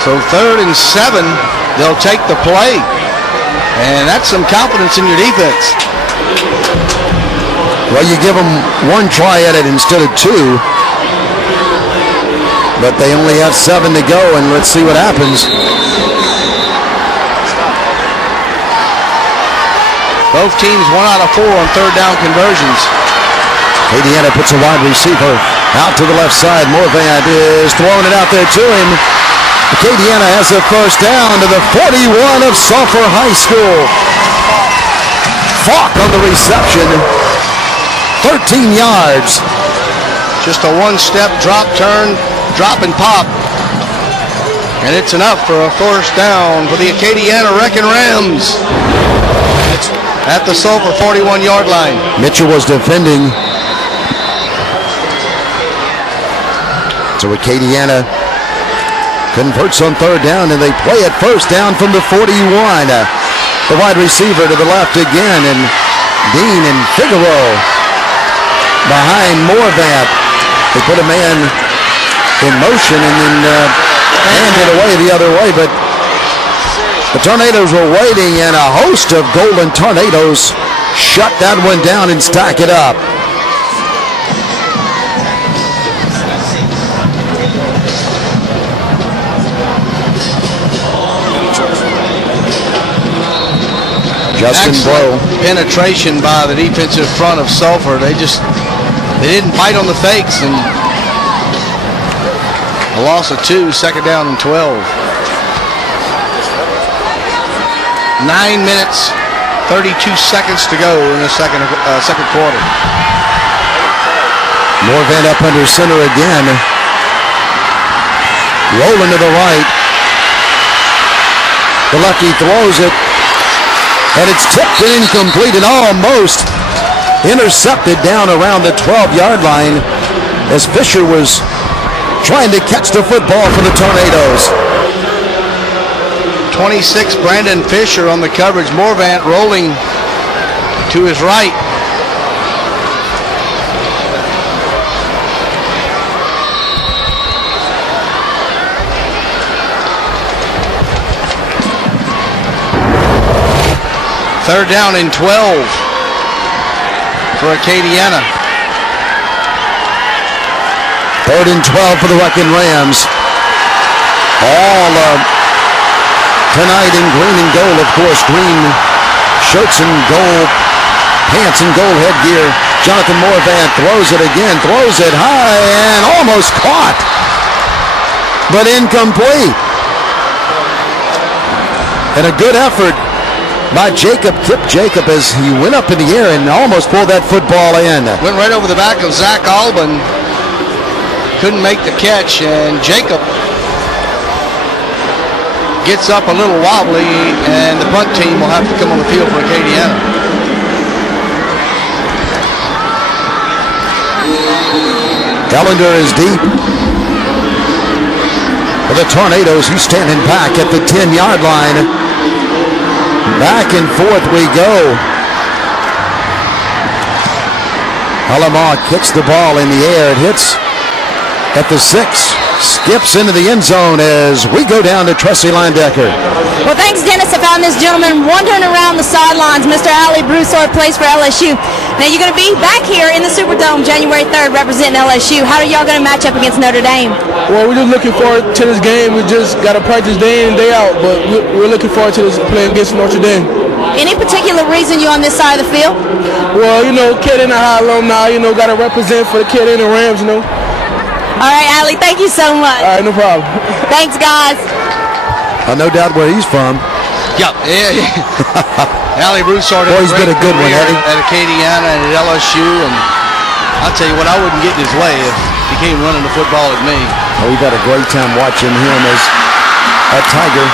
So 3rd and 7, they'll take the play. And that's some confidence in your defense. Well, you give them one try at it instead of two. But they only have 7 to go, and let's see what happens. Both teams 1 out of 4 on third down conversions. Acadiana puts a wide receiver out to the left side. Morvant is throwing it out there to him. Acadiana has a first down to the 41 of Sulphur High School. Falk on the reception. 13 yards. Just a one-step drop, turn, drop and pop. And it's enough for a first down for the Acadiana Wrecking Rams at the Sulphur 41-yard line. Mitchell was defending. So Acadiana converts on third down, and they play it first down from the 41. The wide receiver to the left again, and Dean and Figueroa behind Morvant. They put a man in motion and then handed away the other way, but the Tornadoes were waiting, and a host of Golden Tornadoes shut that one down and stack it up. Justin Blow. Penetration by the defensive front of Sulphur. They didn't bite on the fakes, and a loss of 2, second down and 12. 9 minutes, 32 seconds to go in the second quarter. Morvant up under center again. Rolling to the right. The lefty throws it, and it's tipped and incomplete and almost intercepted down around the 12-yard line as Fisher was trying to catch the football for the Tornadoes. 26, Brandon Fisher on the coverage. Morvant rolling to his right. Third down and 12 for Acadiana. Third and 12 for the Wrecking Rams. All tonight in green and gold, of course. Green shirts and gold pants and gold headgear. Jonathan Morvan throws it again, throws it high and almost caught, but incomplete. And a good effort by Jacob, Kip Jacob, as he went up in the air and almost pulled that football in. Went right over the back of Zach Alban. Couldn't make the catch, and Jacob gets up a little wobbly, and the punt team will have to come on the field for Acadiana. Ellender is deep. For the Tornadoes, he's standing back at the 10-yard line. Back and forth we go. Alamo kicks the ball in the air. It hits at the 6. Skips into the end zone as we go down to Tressie Linedecker. Well, thanks, Dennis. I found this gentleman wandering around the sidelines. Mr. Ali Broussard plays for LSU. Now, you're going to be back here in the Superdome January 3rd representing LSU. How are y'all going to match up against Notre Dame? Well, we're just looking forward to this game. We just got to practice day in, day out, but we're looking forward to this playing against Notre Dame. Any particular reason you're on this side of the field? Well, Acadiana High alumni, got to represent for the Acadiana Rams, All right, Ali, thank you so much. All right, no problem. Thanks, guys. No doubt where he's from. Yeah. Ali Broussard Boy, he's been a good one, hasn't he? At Acadiana and at LSU, and I'll tell you what, I wouldn't get in his way if he came running the football at me. Oh, we've had a great time watching him as a Tiger.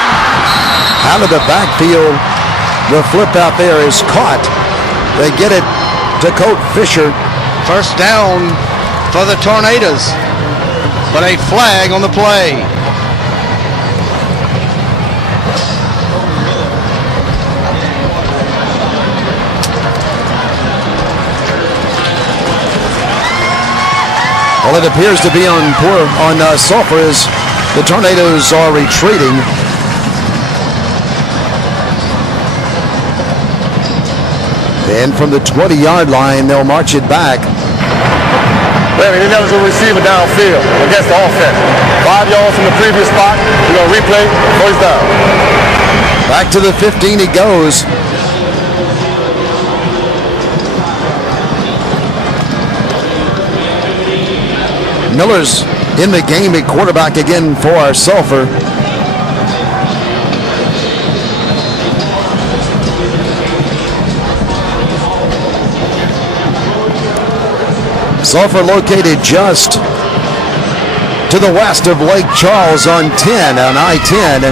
Out of the backfield, the flip out there is caught. They get it to Colt Fisher. First down for the Tornadoes, but a flag on the play. Well, it appears to be on Sulphur as the Tornadoes are retreating. And from the 20-yard line, they'll march it back. Well, he never to receive it downfield against the offense. 5 yards from the previous spot. We're going to replay. First down. Back to the 15 he goes. Miller's in the game at quarterback again for Sulphur. Sulphur located just to the west of Lake Charles on I-10.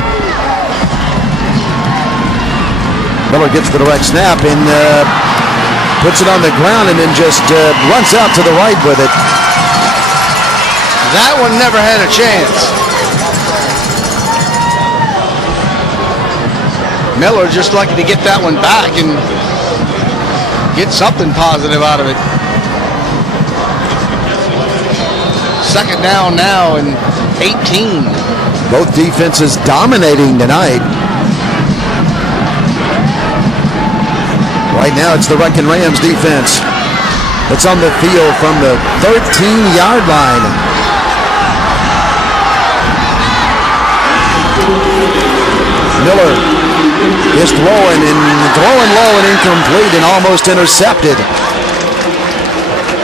Miller gets the direct snap and puts it on the ground and then just runs out to the right with it. That one never had a chance. Miller just lucky to get that one back and get something positive out of it. Second down now and 18. Both defenses dominating tonight. Right now it's the Wrecking Rams defense that's on the field from the 13-yard line. Miller is throwing low and incomplete and almost intercepted.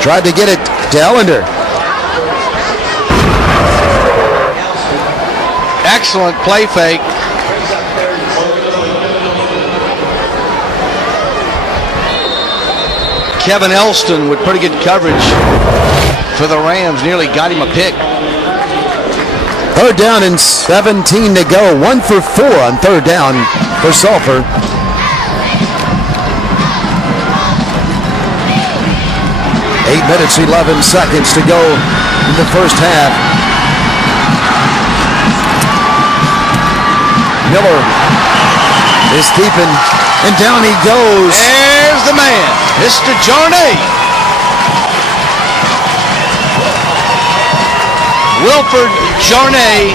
Tried to get it to Ellender. Excellent play fake. Kevin Elston with pretty good coverage for the Rams. Nearly got him a pick. Third down and 17 to go. 1 for 4 on third down for Sulphur. Eight minutes, 11 seconds to go in the first half. Miller is keeping, and down he goes. There's the man, Mr. Jarnay. Wilford Jarnay,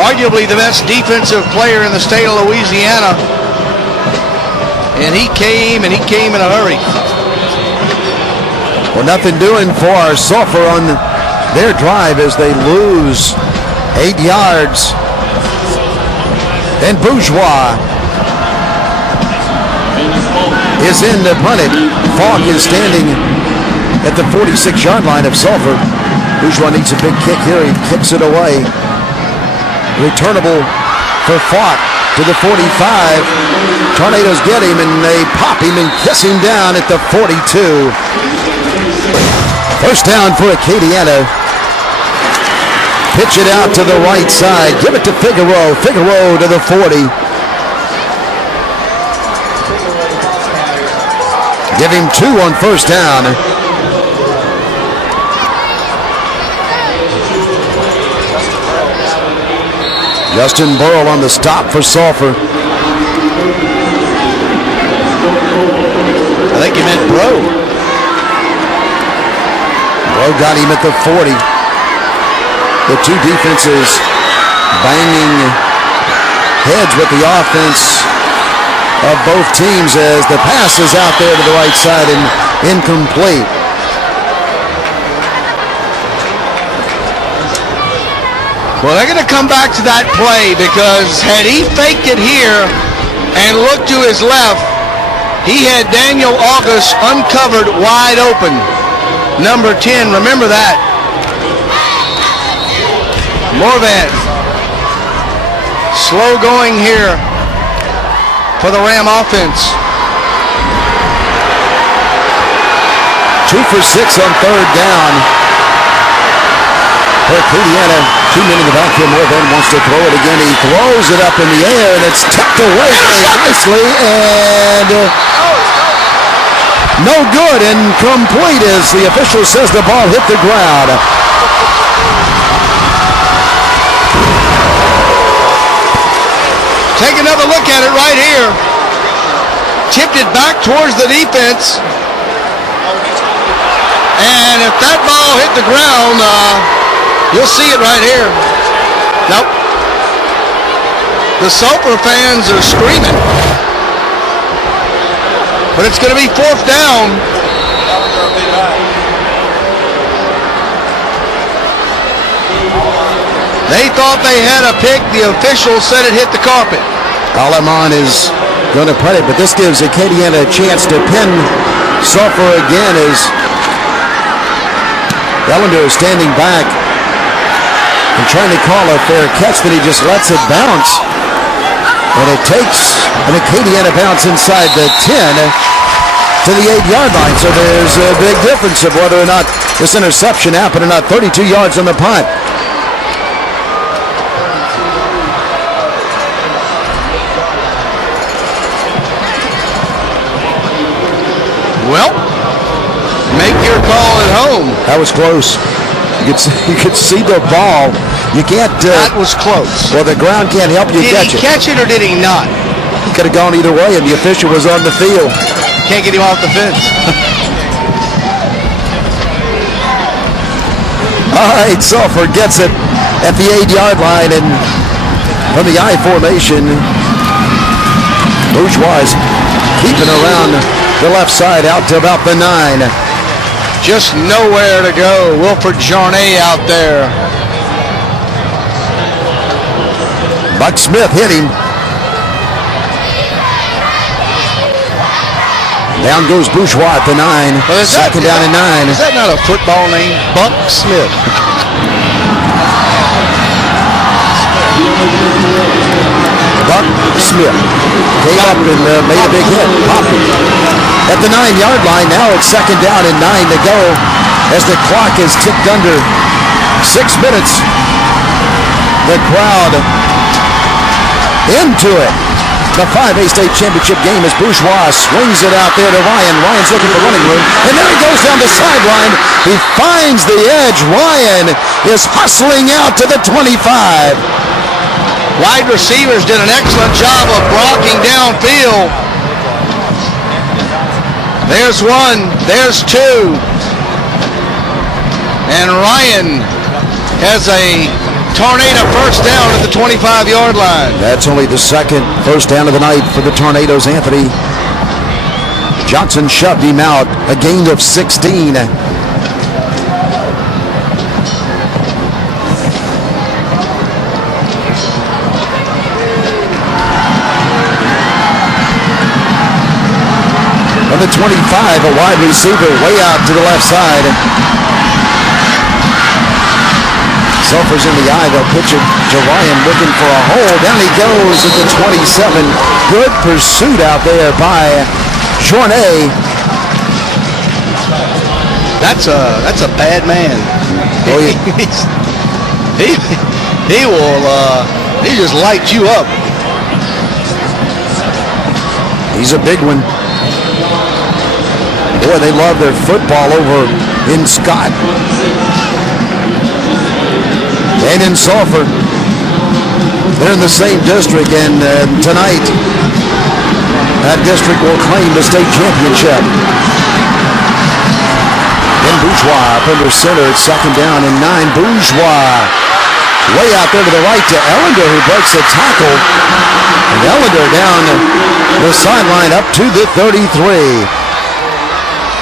arguably the best defensive player in the state of Louisiana. And he came in a hurry. Well, nothing doing for Sulphur on their drive as they lose 8 yards. Then Bourgeois is in to punt it. Falk is standing at the 46-yard line of Sulphur. Bourgeois needs a big kick here. He kicks it away. Returnable for Falk to the 45. Tornadoes get him, and they pop him and kiss him down at the 42. First down for Acadiana. Pitch it out to the right side. Give it to Figueroa. Figueroa to the 40. Give him 2 on first down. Justin Burrell on the stop for Sulphur. I think he meant Bro. Bro got him at the 40. The two defenses banging heads with the offense of both teams as the pass is out there to the right side and incomplete. Well, they're going to come back to that play because had he faked it here and looked to his left, he had Daniel August uncovered wide open. Number 10, remember that. Morvan. Slow going here for the Ram offense. 2 for 6 on third down. For Acadiana, 2 men in the backfield. Morvan wants to throw it again. He throws it up in the air, and it's tucked away nicely, and no good, incomplete as the official says the ball hit the ground. Take another look at it right here. Tipped it back towards the defense. And if that ball hit the ground, you'll see it right here. Nope. The Sulphur fans are screaming. But it's going to be fourth down. They thought they had a pick. The official said it hit the carpet. Alamon is going to punt it, but this gives Acadiana a chance to pin Sulphur again as Ellender is standing back and trying to call a fair catch, but he just lets it bounce. And it takes an Acadiana bounce inside the 10 to the 8-yard line. So there's a big difference of whether or not this interception happened or not. 32 yards on the punt. Well, make your call at home. That was close. You could see the ball. You can't. That was close. Well, the ground can't help you catch it. Did he catch it or did he not? Could have gone either way, and the official was on the field. Can't get him off the fence. All right, Sulphur gets it at the 8-yard line, and from the I formation, Bourgeois keeping around the left side out to about the 9. Just nowhere to go. Wilford Jarnay out there. Buck Smith hit him. Down goes Bourgeois at the 9. Well, second down and 9. Is that not a football name? Buck Smith. Buck Smith came up and made a big hit. Popped it. At the 9-yard line, now it's second down and 9 to go as the clock is ticked under 6 minutes. The crowd into it. The 5A state championship game as Bourgeois swings it out there to Ryan. Ryan's looking for running room, and there he goes down the sideline. He finds the edge. Ryan is hustling out to the 25. Wide receivers did an excellent job of blocking downfield. There's one. There's two. And Ryan has a Tornado first down at the 25-yard line. That's only the second first down of the night for the Tornadoes. Anthony Johnson shoved him out, a gain of 16. On the 25, a wide receiver way out to the left side. Sulphur's in the eye. They'll pitch it to Ryan looking for a hole. Down he goes at the 27. Good pursuit out there by Journay. That's a bad man. Oh, he just lights you up. He's a big one. Boy, they love their football over in Scott. And in Sulphur. They're in the same district, and tonight that district will claim the state championship. Then Bourgeois up under center at second down and 9. Bourgeois way out there to the right to Ellender, who breaks a tackle. And Ellender down the sideline up to the 33.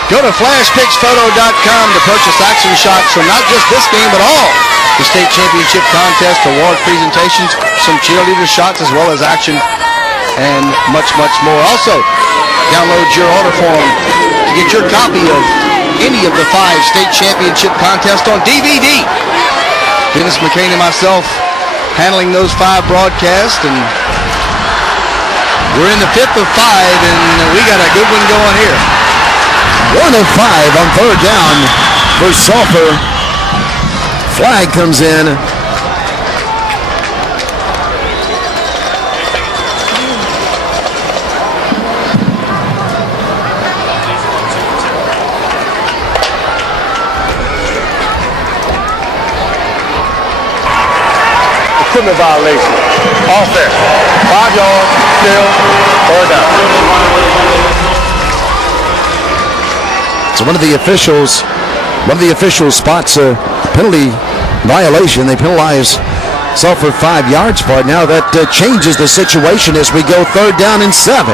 Go to flashpicsphoto.com to purchase action shots from not just this game, but all the state championship contest, award presentations, some cheerleader shots, as well as action and much, much more. Also, download your order form to get your copy of any of the 5 state championship contests on DVD. Dennis McCain and myself handling those 5 broadcasts, and we're in the 5th of 5, and we got a good one going here. 1 of 5 on third down for Sulphur. Flag comes in. Equipment violation. Offense. 5 yards, still, or down. So one of the officials spots a penalty violation. They penalize Sulphur 5 yards for it. Now that changes the situation as we go third down and 7.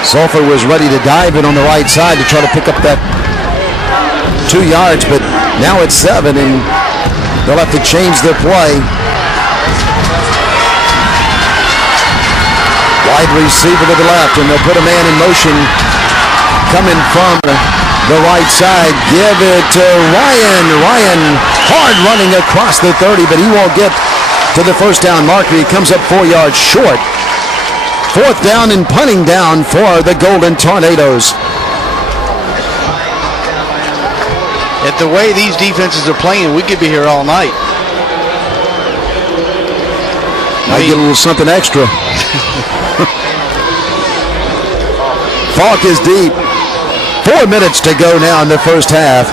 Sulphur was ready to dive in on the right side to try to pick up that 2 yards, but now it's 7, and they'll have to change their play. Wide receiver to the left, and they'll put a man in motion coming from the right side. Give it to Ryan. Ryan hard running across the 30, but he won't get to the first down marker. He comes up 4 yards short. 4th down and punting down for the Golden Tornadoes. At the way these defenses are playing, we could be here all night. Might get a little something extra. Falk is deep. 4 minutes to go now in the first half.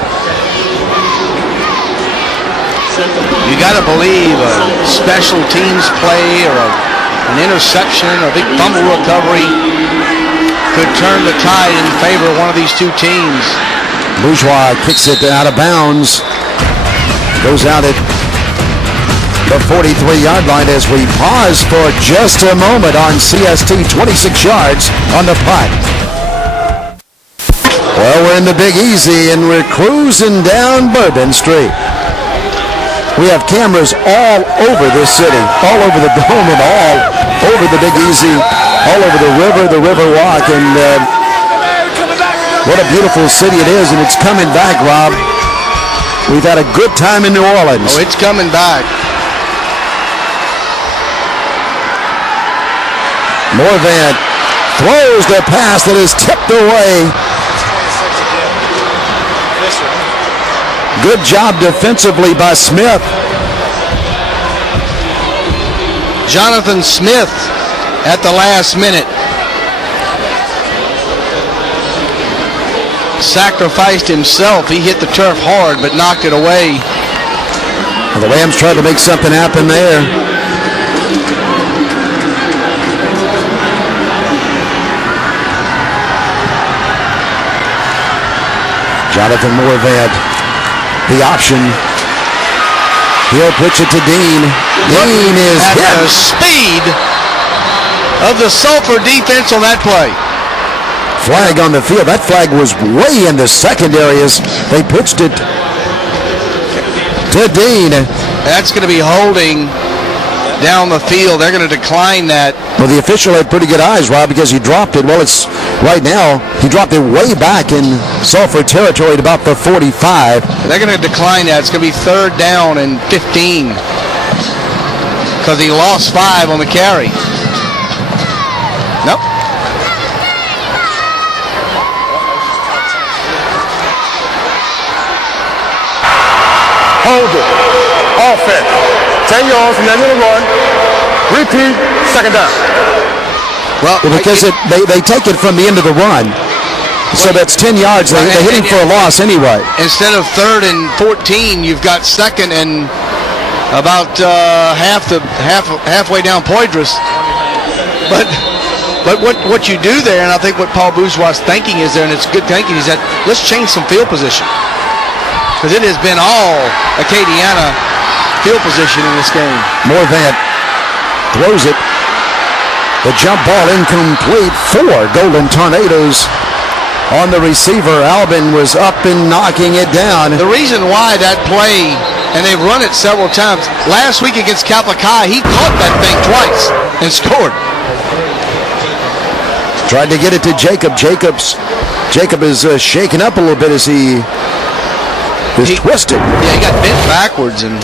You got to believe a special teams play or an interception, a big fumble recovery could turn the tide in favor of one of these two teams. Bourgeois kicks it out of bounds. Goes out at the 43-yard line as we pause for just a moment on CST. 26 yards on the punt. Well, we're in the Big Easy, and we're cruising down Bourbon Street. We have cameras all over this city, all over the dome and all over the Big Easy, all over the river walk, and what a beautiful city it is, and it's coming back, Rob. We've had a good time in New Orleans. Oh, it's coming back. Morvan throws the pass that is tipped away. Good job defensively by Smith. Jonathan Smith at the last minute sacrificed himself. He hit the turf hard but knocked it away. Well, the Rams tried to make something happen there. Jonathan Morvan, the option. He'll pitch it to Dean. Dean is at hit. the speed of the Sulphur defense on that play. Flag on the field. That flag was way in the secondary as they pitched it to Dean. That's going to be holding down the field. They're going to decline that. Well, the official had pretty good eyes, Rob, because he dropped it. Well, it's right now, he dropped it way back in Sulphur territory at about the 45. They're going to decline that. It's going to be 3rd down and 15 because he lost 5 on the carry. Nope. Hold it. Offense. 10 yards and then it'll run. Repeat. 2nd down. Well, because they take it from the end of the run. So that's 10 yards. They're hitting for a loss anyway. Instead of 3rd and 14, you've got 2nd and about halfway down Poydras. But what you do there, and I think what Paul Bourgeois' thinking is there, and it's good thinking, is that let's change some field position. Because it has been all Acadiana field position in this game. Morvan throws it. The jump ball incomplete for Golden Tornadoes on the receiver. Albin was up and knocking it down. The reason why that play, and they've run it several times, last week against Catholic High, he caught that thing twice and scored. Tried to get it to Jacob. Jacob is shaken up a little bit as he is twisted. Yeah, he got bent backwards and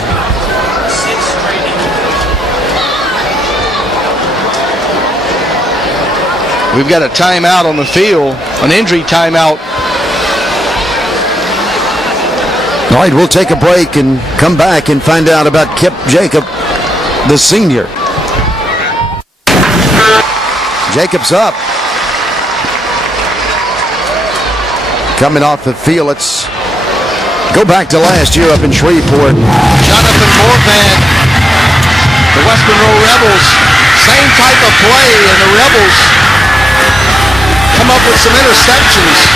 we've got a timeout on the field, an injury timeout. All right, we'll take a break and come back and find out about Kip Jacob, the senior. Jacob's up. Coming off the field, let's go back to last year up in Shreveport. Jonathan Morvan, the West Monroe Rebels, same type of play, and the Rebels come up with some interceptions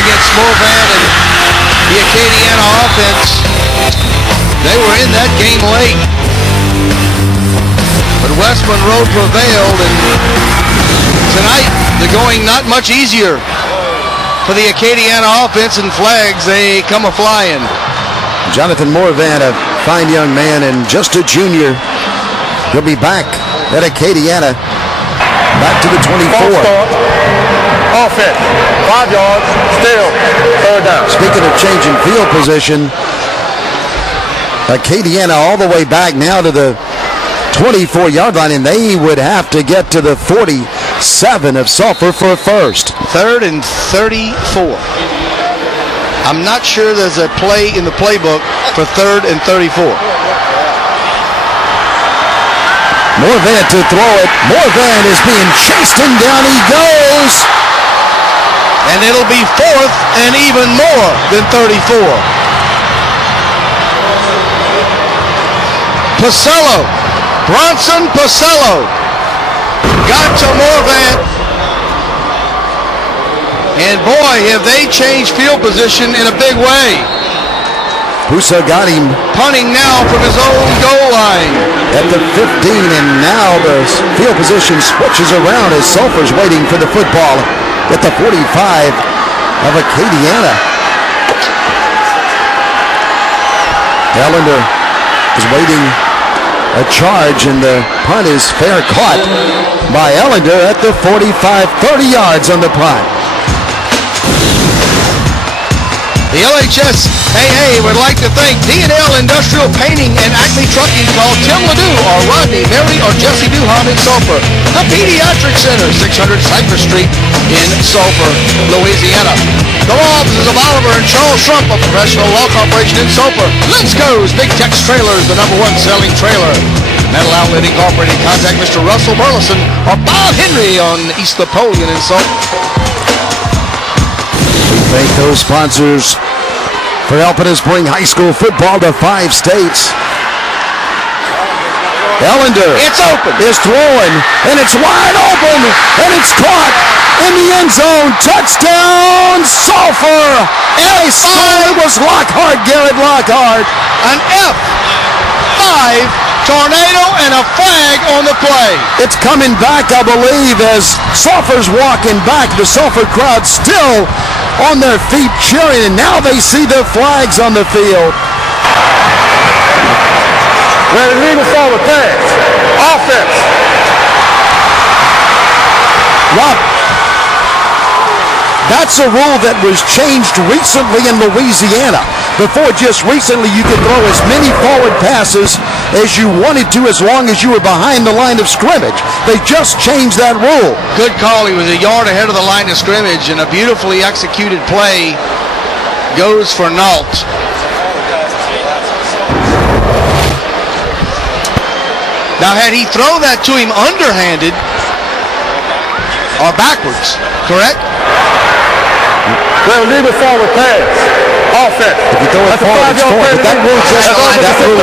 against Morvan and the Acadiana offense. They were in that game late, but West Monroe prevailed, and tonight they're going not much easier for the Acadiana offense, and flags, they come a-flying. Jonathan Morvan, a fine young man and just a junior. He'll be back at Acadiana. Back to the 24. Offense. 5 yards. Still 3rd down. Speaking of changing field position, Acadiana all the way back now to the 24-yard line, and they would have to get to the 47 of Sulphur for a first. 3rd and 34. I'm not sure there's a play in the playbook for 3rd and 34. Morvan to throw it. Morvan is being chased, and down he goes. And it'll be 4th and even more than 34. Pacello, Bronson Pacello, got to Morvan. And boy, have they changed field position in a big way. Pusa got him. Punting now from his own goal line. At the 15, and now the field position switches around as Sulphur's waiting for the football at the 45 of Acadiana. Ellender is waiting a charge, and the punt is fair caught by Ellender at the 45, 30 yards on the punt. The LHS AA would like to thank D&L Industrial Painting and Acme Trucking. Call Tim Ledoux or Rodney, Mary, or Jesse Duhon in Sulphur. The Pediatric Center, 600 Cypress Street in Sulphur, Louisiana. The law offices of Oliver and Charles Trump, a professional law corporation in Sulphur. Let's Go's Big Tex Trailers, the #1 selling trailer. Metal Outlet Incorporated. Contact Mr. Russell Burleson or Bob Henry on East Napoleon in Sulphur. We thank those sponsors for helping us bring high school football to 5 states. Ellender is throwing, and it's wide open, and it's caught in the end zone. Touchdown, Sulphur! And he scored. It was Lockhart, Garrett Lockhart. An F5 tornado and a flag on the play. It's coming back, I believe, as Sulphur's walking back. The Sulphur crowd still on their feet cheering, and now they see the flags on the field. Well, illegal forward pass. Offense. Rob, that's a rule that was changed recently in Louisiana. Before, just recently, you could throw as many forward passes as you wanted to as long as you were behind the line of scrimmage. They just changed that rule. Good call. He was a yard ahead of the line of scrimmage, and a beautifully executed play goes for naught. Now, had he thrown that to him underhanded or backwards, correct? Well, legal forward pass. Offense. If you throw it forward, it's forward. But that rule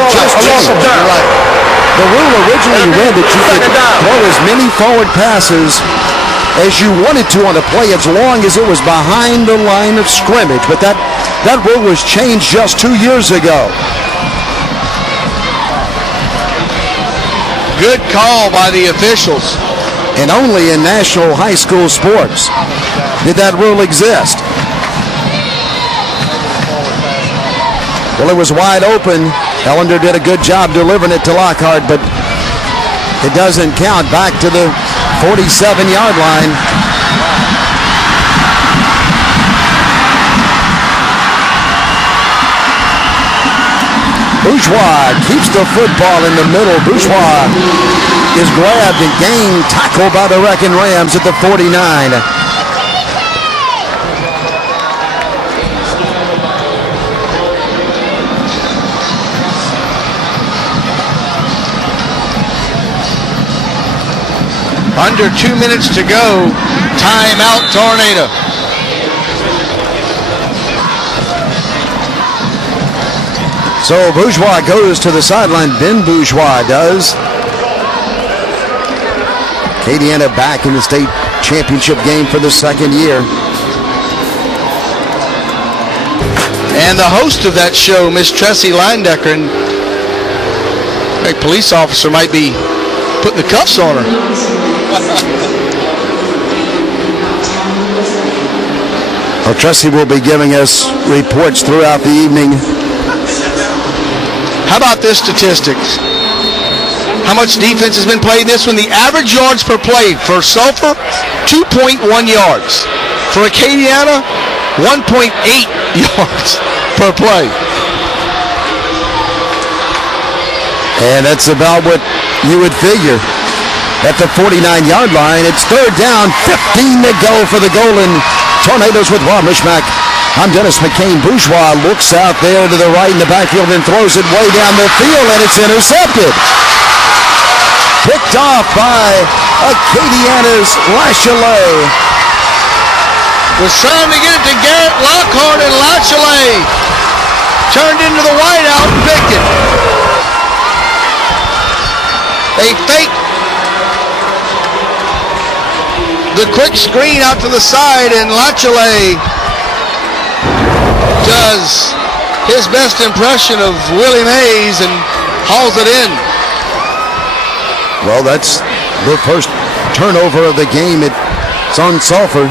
just changed. You're right. The rule originally read that you could throw as many forward passes as you wanted to on a play as long as it was behind the line of scrimmage. But that rule was changed just 2 years ago. Good call by the officials. And only in national high school sports did that rule exist. Well, it was wide open. Ellender did a good job delivering it to Lockhart, but it doesn't count. Back to the 47-yard line. Bourgeois keeps the football in the middle. Bourgeois is grabbed and gained, tackled by the Wrecking Rams at the 49. Under 2 minutes to go. Timeout, Tornado. So Bourgeois goes to the sideline. Ben Bourgeois does. Acadiana back in the state championship game for the second year. And the host of that show, Miss Tressie Leindecker, and a police officer might be putting the cuffs on her. Well, Tressie will be giving us reports throughout the evening. How about this statistics? How much defense has been played this one? The average yards per play for Sulphur, 2.1 yards. For Acadiana, 1.8 yards per play. And that's about what you would figure. At the 49-yard line, it's third down, 15 to go for the Golden Tornadoes with Rob Mishmack. I'm Dennis McCain. Bourgeois looks out there to the right in the backfield and throws it way down the field, and it's intercepted. Picked off by Acadiana's Lachelet. Was trying to get it to Garrett Lockhart, and Lachelet turned into the wideout and picked it. They faked the quick screen out to the side, and Lachelet does his best impression of Willie Mays and hauls it in. Well, that's the first turnover of the game. It's on Sulphur.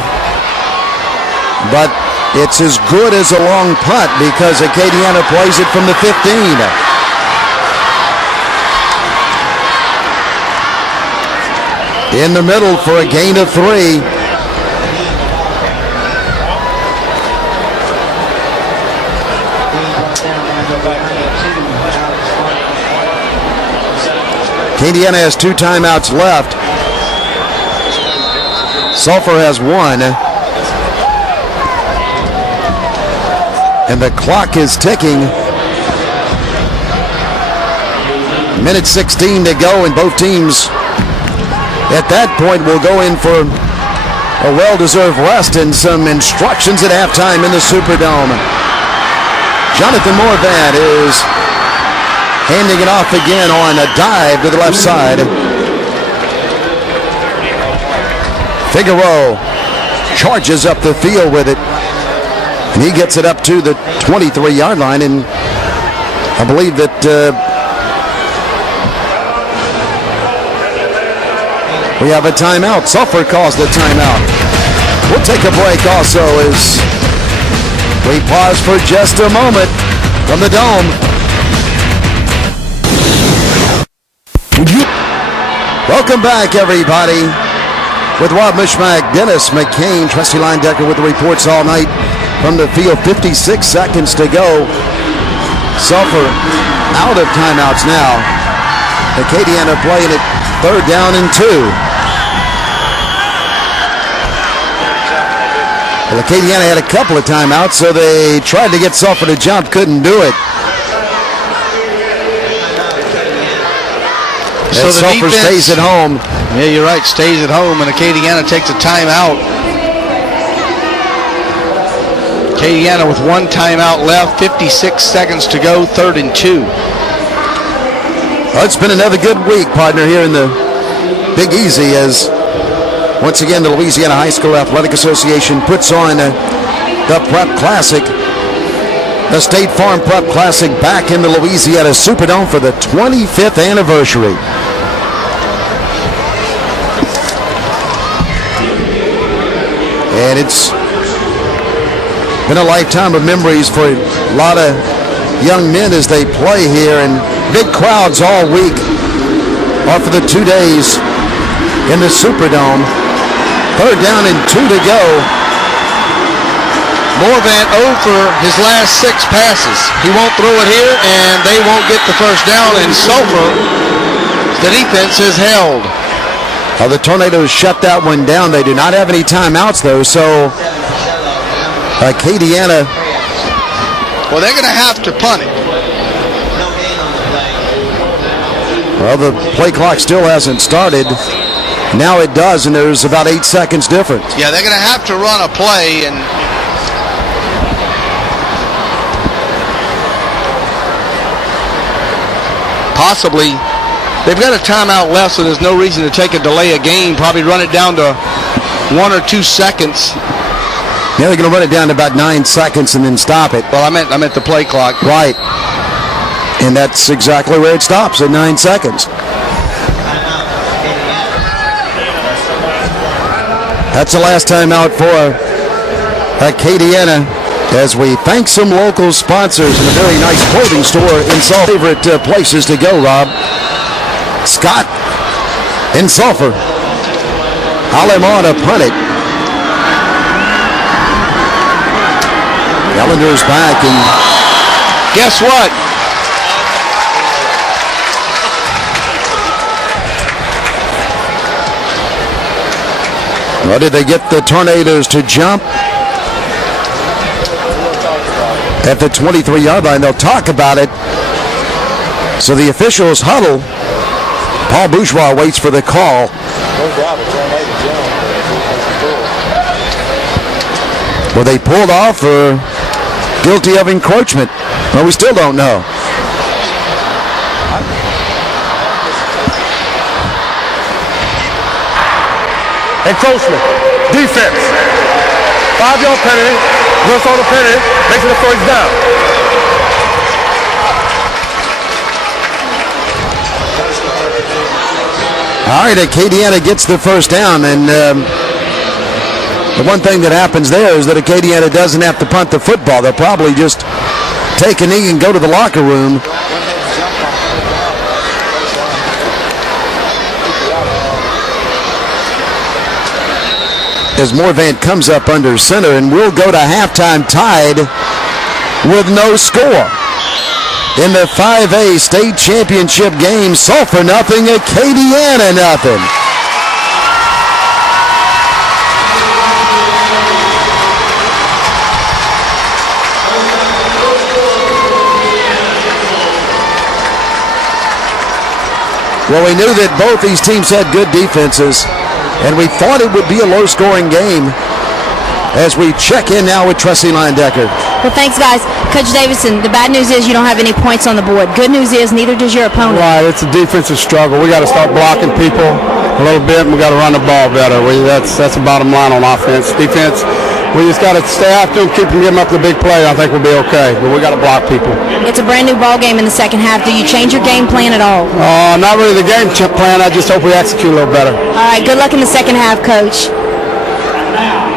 But it's as good as a long punt because Acadiana plays it from the 15. In the middle for a gain of 3. Acadiana has 2 timeouts left. Sulphur has 1. And the clock is ticking. Minute 16 to go, and both teams at that point will go in for a well-deserved rest and some instructions at halftime in the Superdome. Jonathan Morvan is handing it off again on a dive to the left side. Figueroa charges up the field with it. He gets it up to the 23-yard line, and I believe that we have a timeout. Sulphur calls the timeout. We'll take a break also as we pause for just a moment from the Dome. Welcome back, everybody. With Rob Mishmack, Dennis McCain, Trusty Linedecker with the reports all night from the field. 56 seconds to go. Sulphur out of timeouts now. Acadiana playing it 3rd down and 2. Well, Acadiana had a couple of timeouts, so they tried to get Sulphur to jump, couldn't do it. So the Sulphur defense stays at home. Yeah, you're right, stays at home, and Acadiana takes a timeout. Acadiana with 1 timeout left, 56 seconds to go, 3rd and 2. Well, it's been another good week, partner, here in the Big Easy as once again the Louisiana High School Athletic Association puts on the Prep Classic. The State Farm Prep Classic back in the Louisiana Superdome for the 25th anniversary. And it's been a lifetime of memories for a lot of young men as they play here, and big crowds all week are for the 2 days in the Superdome. 3rd down and 2 to go. Morvan 0 for his last 6 passes. He won't throw it here, and they won't get the first down, and Sulphur, the defense is held. Well, the Tornadoes shut that one down. They do not have any timeouts, though, so Acadiana. Well, they're going to have to punt it. Well, the play clock still hasn't started. Now it does, and there's about 8 seconds difference. Yeah, they're going to have to run a play, and possibly they've got a timeout left, so there's no reason to take a delay a game. Probably run it down to 1 or 2 seconds. Yeah, they're going to run it down to about 9 seconds and then stop it. Well, I meant the play clock. Right. And that's exactly where it stops, at 9 seconds. That's the last time out for Acadiana as we thank some local sponsors and a very nice clothing store in Sulphur. Favorite places to go, Rob. Scott in Sulphur. Alemar to punt it. Ellender's back, and guess what? Well, did they get the Tornadoes to jump? At the 23-yard line, they'll talk about it. So the officials huddle. Paul Bourgeois waits for the call. Were they pulled off or guilty of encroachment? Well, we still don't know. Encroachment. Defense. 5-yard penalty. Minnesota penalty. Makes it a first down. All right, Acadiana gets the first down, and the one thing that happens there is that Acadiana doesn't have to punt the football. They'll probably just take a knee and go to the locker room. As Morvan comes up under center, and we'll go to halftime tied with no score. In the 5A state championship game, Sulphur nothing, Acadiana nothing. Well, we knew that both these teams had good defenses, and we thought it would be a low-scoring game as we check in now with Trusty Linedecker. Well, thanks, guys. Coach Davison, the bad news is you don't have any points on the board. Good news is neither does your opponent. Right, it's a defensive struggle. We got to start blocking people a little bit, and we got to run the ball better. That's the bottom line on offense. Defense, We just got to stay after them, keep them getting up to the big play. I think we'll be okay, but we got to block people. It's a brand new ball game in the second half. Do you change your game plan at all? Not really the game plan. I just hope we execute a little better. All right, good luck in the second half, Coach.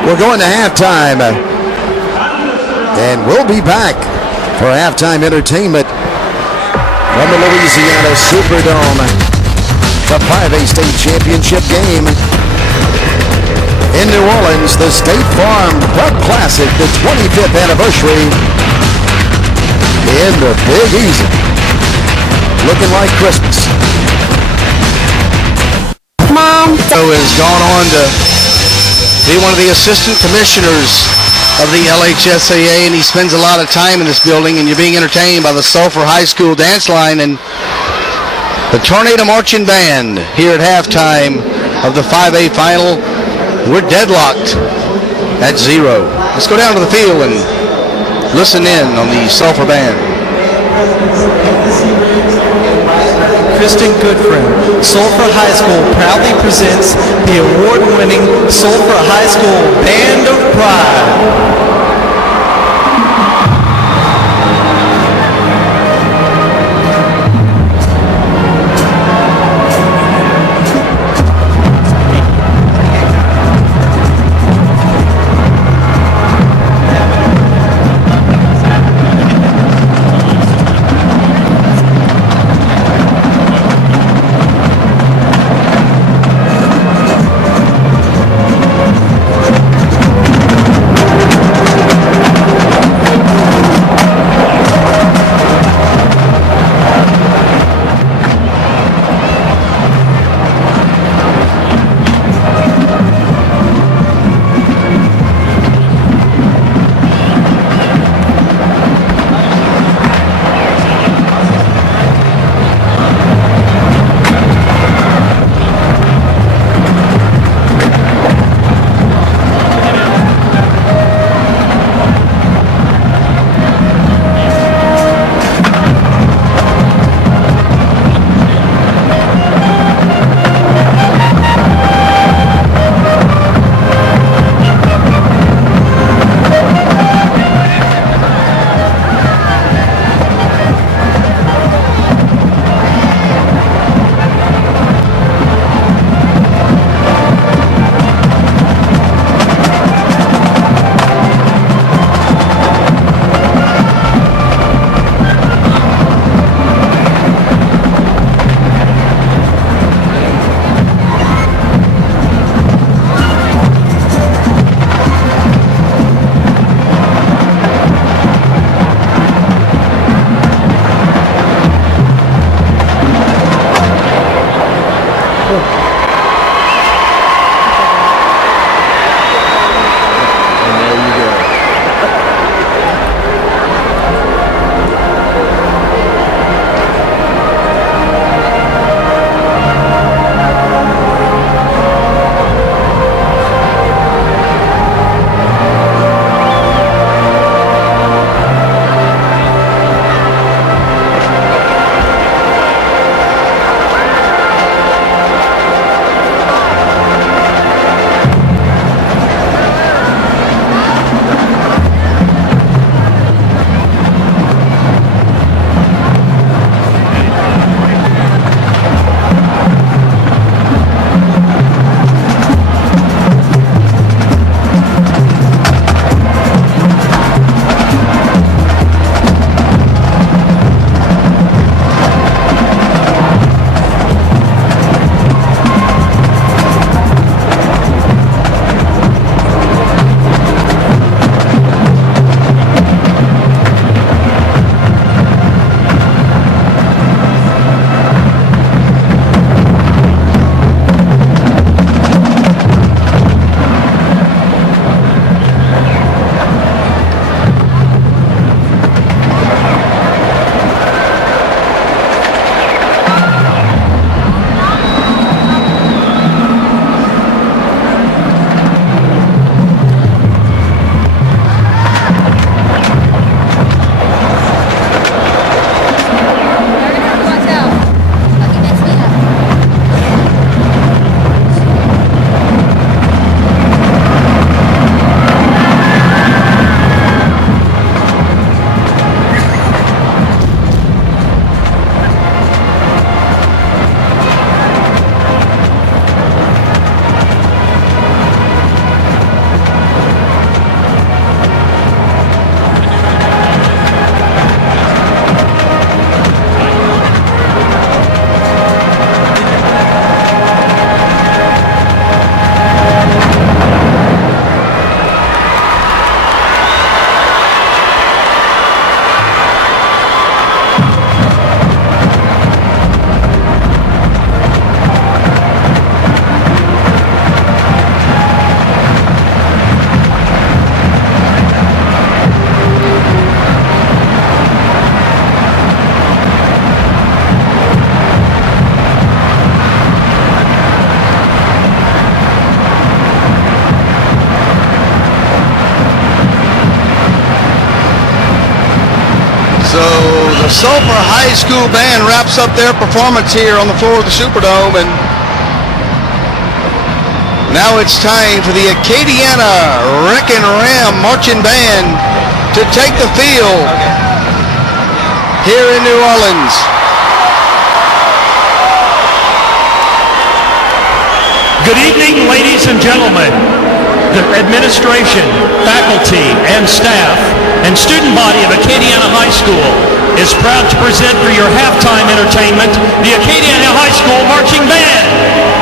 We're going to halftime, and we'll be back for halftime entertainment from the Louisiana Superdome, the 5A state championship game. In New Orleans, the State Farm Prep Classic, the 25th anniversary in the Big Easy. Looking like Christmas. Mom. Has gone on to be one of the assistant commissioners of the LHSAA, and he spends a lot of time in this building, and you're being entertained by the Sulphur High School dance line and the Tornado Marching Band here at halftime of the 5A final. We're deadlocked at 0. Let's go down to the field and listen in on the Sulphur Band. Kristen Goodfriend, Sulphur High School proudly presents the award-winning Sulphur High School Band of Pride. Sulphur High School band wraps up their performance here on the floor of the Superdome, and now it's time for the Acadiana Wrecking Ram Marching Band to take the field here in New Orleans. Good evening, ladies and gentlemen. The administration, faculty, and staff, and student body of Acadiana High School is proud to present for your halftime entertainment the Acadiana High School Marching Band.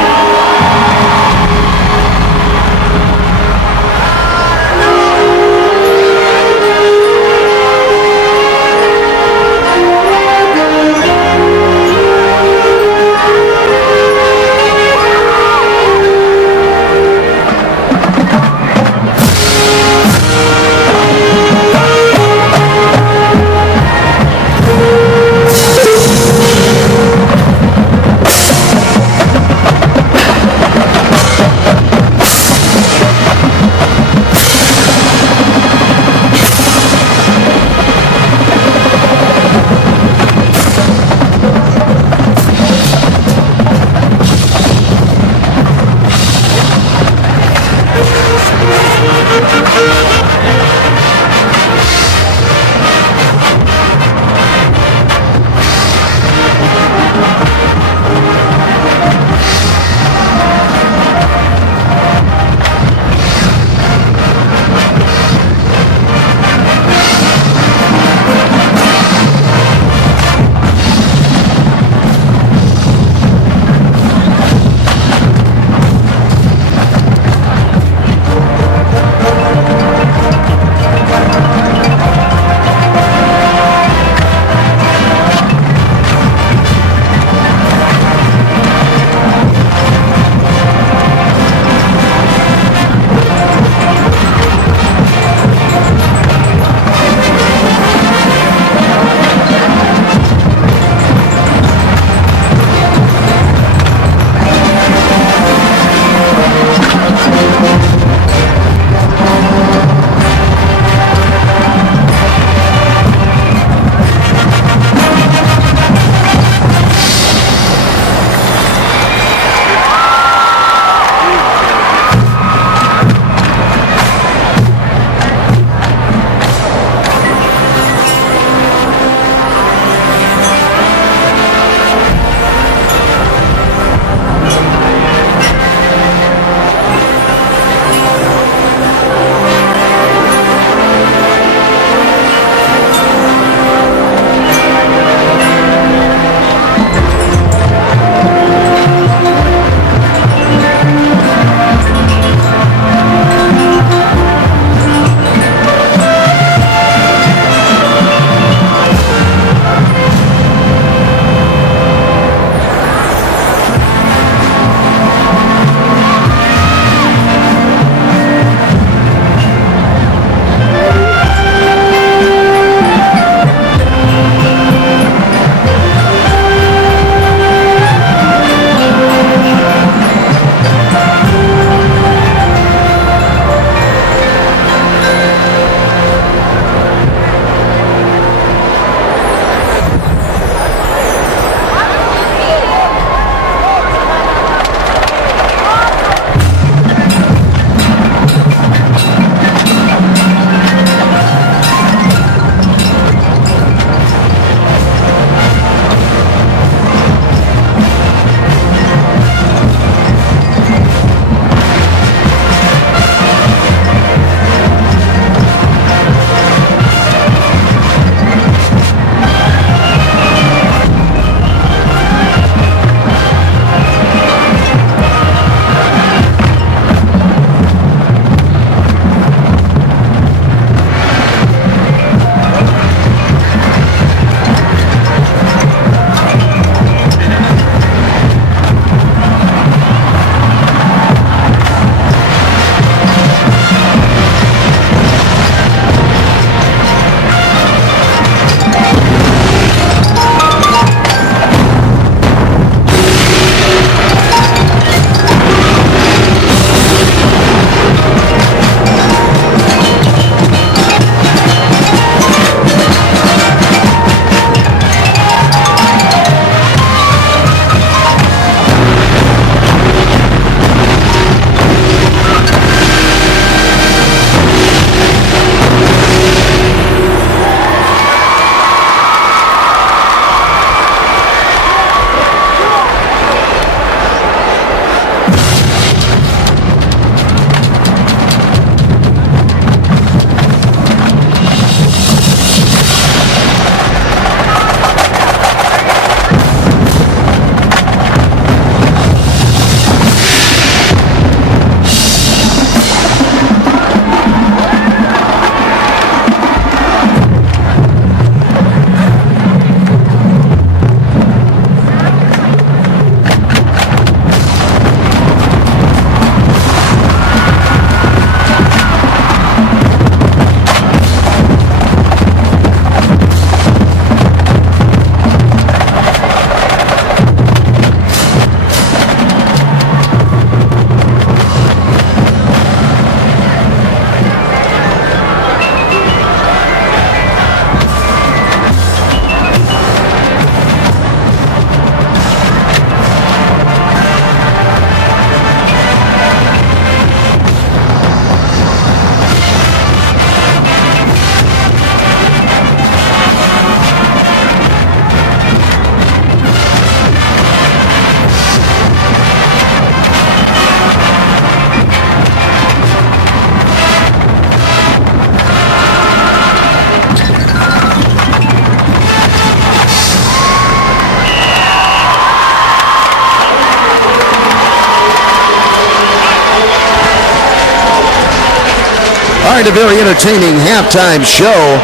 start a very entertaining halftime show.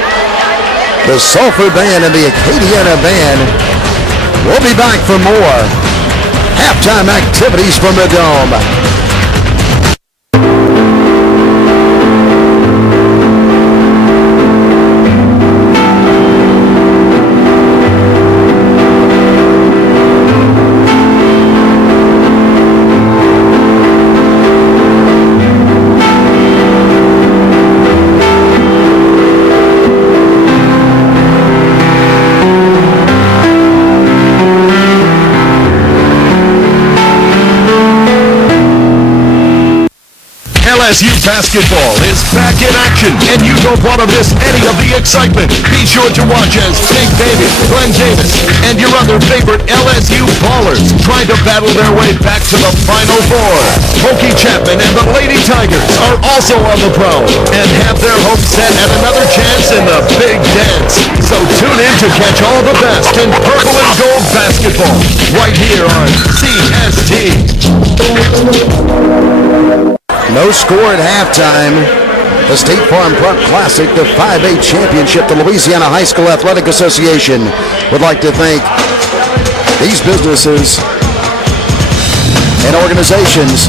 The Sulphur Band and the Acadiana Band. We'll be back for more halftime activities from the Dome. LSU basketball is back in action, and you don't want to miss any of the excitement. Be sure to watch as Big David, Glenn Davis, and your other favorite LSU ballers try to battle their way back to the Final Four. Pokey Chapman and the Lady Tigers are also on the prowl and have their hopes set at another chance in the Big Dance. So tune in to catch all the best in purple and gold basketball right here on CST. No score at halftime. The State Farm Prep Classic, the 5A championship. The Louisiana High School Athletic Association would like to thank these businesses and organizations.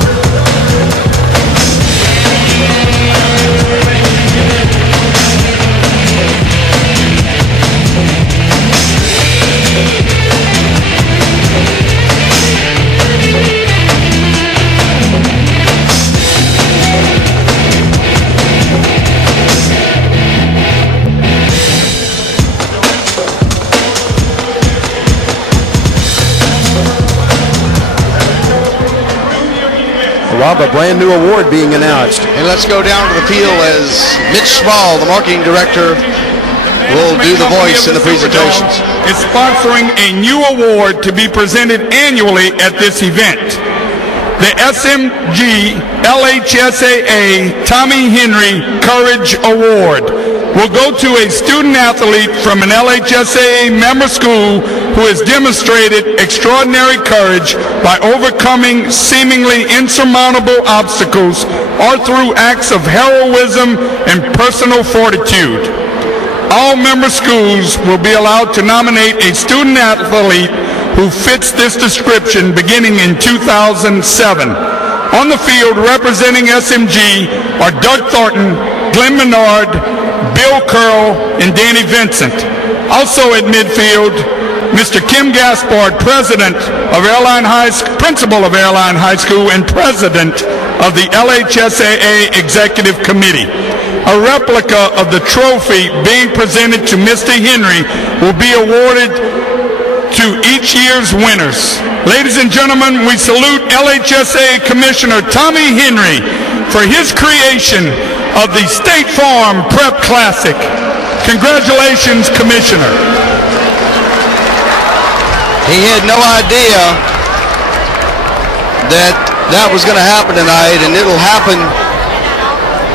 Rob, a brand new award being announced. And let's go down to the field as Mitch Small, the marketing director, will do the voice in the presentations. Is sponsoring a new award to be presented annually at this event. The SMG LHSAA Tommy Henry Courage Award will go to a student athlete from an LHSAA member school who has demonstrated extraordinary courage by overcoming seemingly insurmountable obstacles or through acts of heroism and personal fortitude. All member schools will be allowed to nominate a student athlete who fits this description beginning in 2007. On the field representing SMG are Doug Thornton, Glenn Menard, Bill Curl, and Danny Vincent. Also at midfield, Mr. Kim Gaspard, principal of Airline High School and president of the LHSAA Executive Committee. A replica of the trophy being presented to Mr. Henry will be awarded to each year's winners. Ladies and gentlemen, we salute LHSAA Commissioner Tommy Henry for his creation of the State Farm Prep Classic. Congratulations, Commissioner. He had no idea that was going to happen tonight, and it'll happen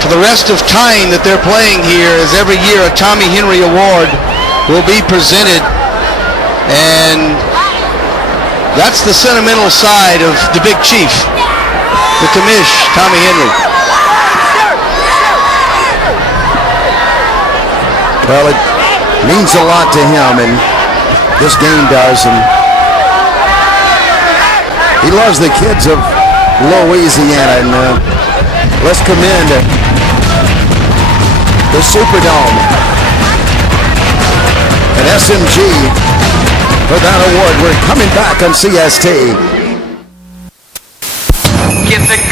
for the rest of time that they're playing here, as every year a Tommy Henry Award will be presented, and that's the sentimental side of the big chief, the commish, Tommy Henry. Well, it means a lot to him, and this game does, and he loves the kids of Louisiana, and let's commend the Superdome and SMG for that award. We're coming back on CST. Get the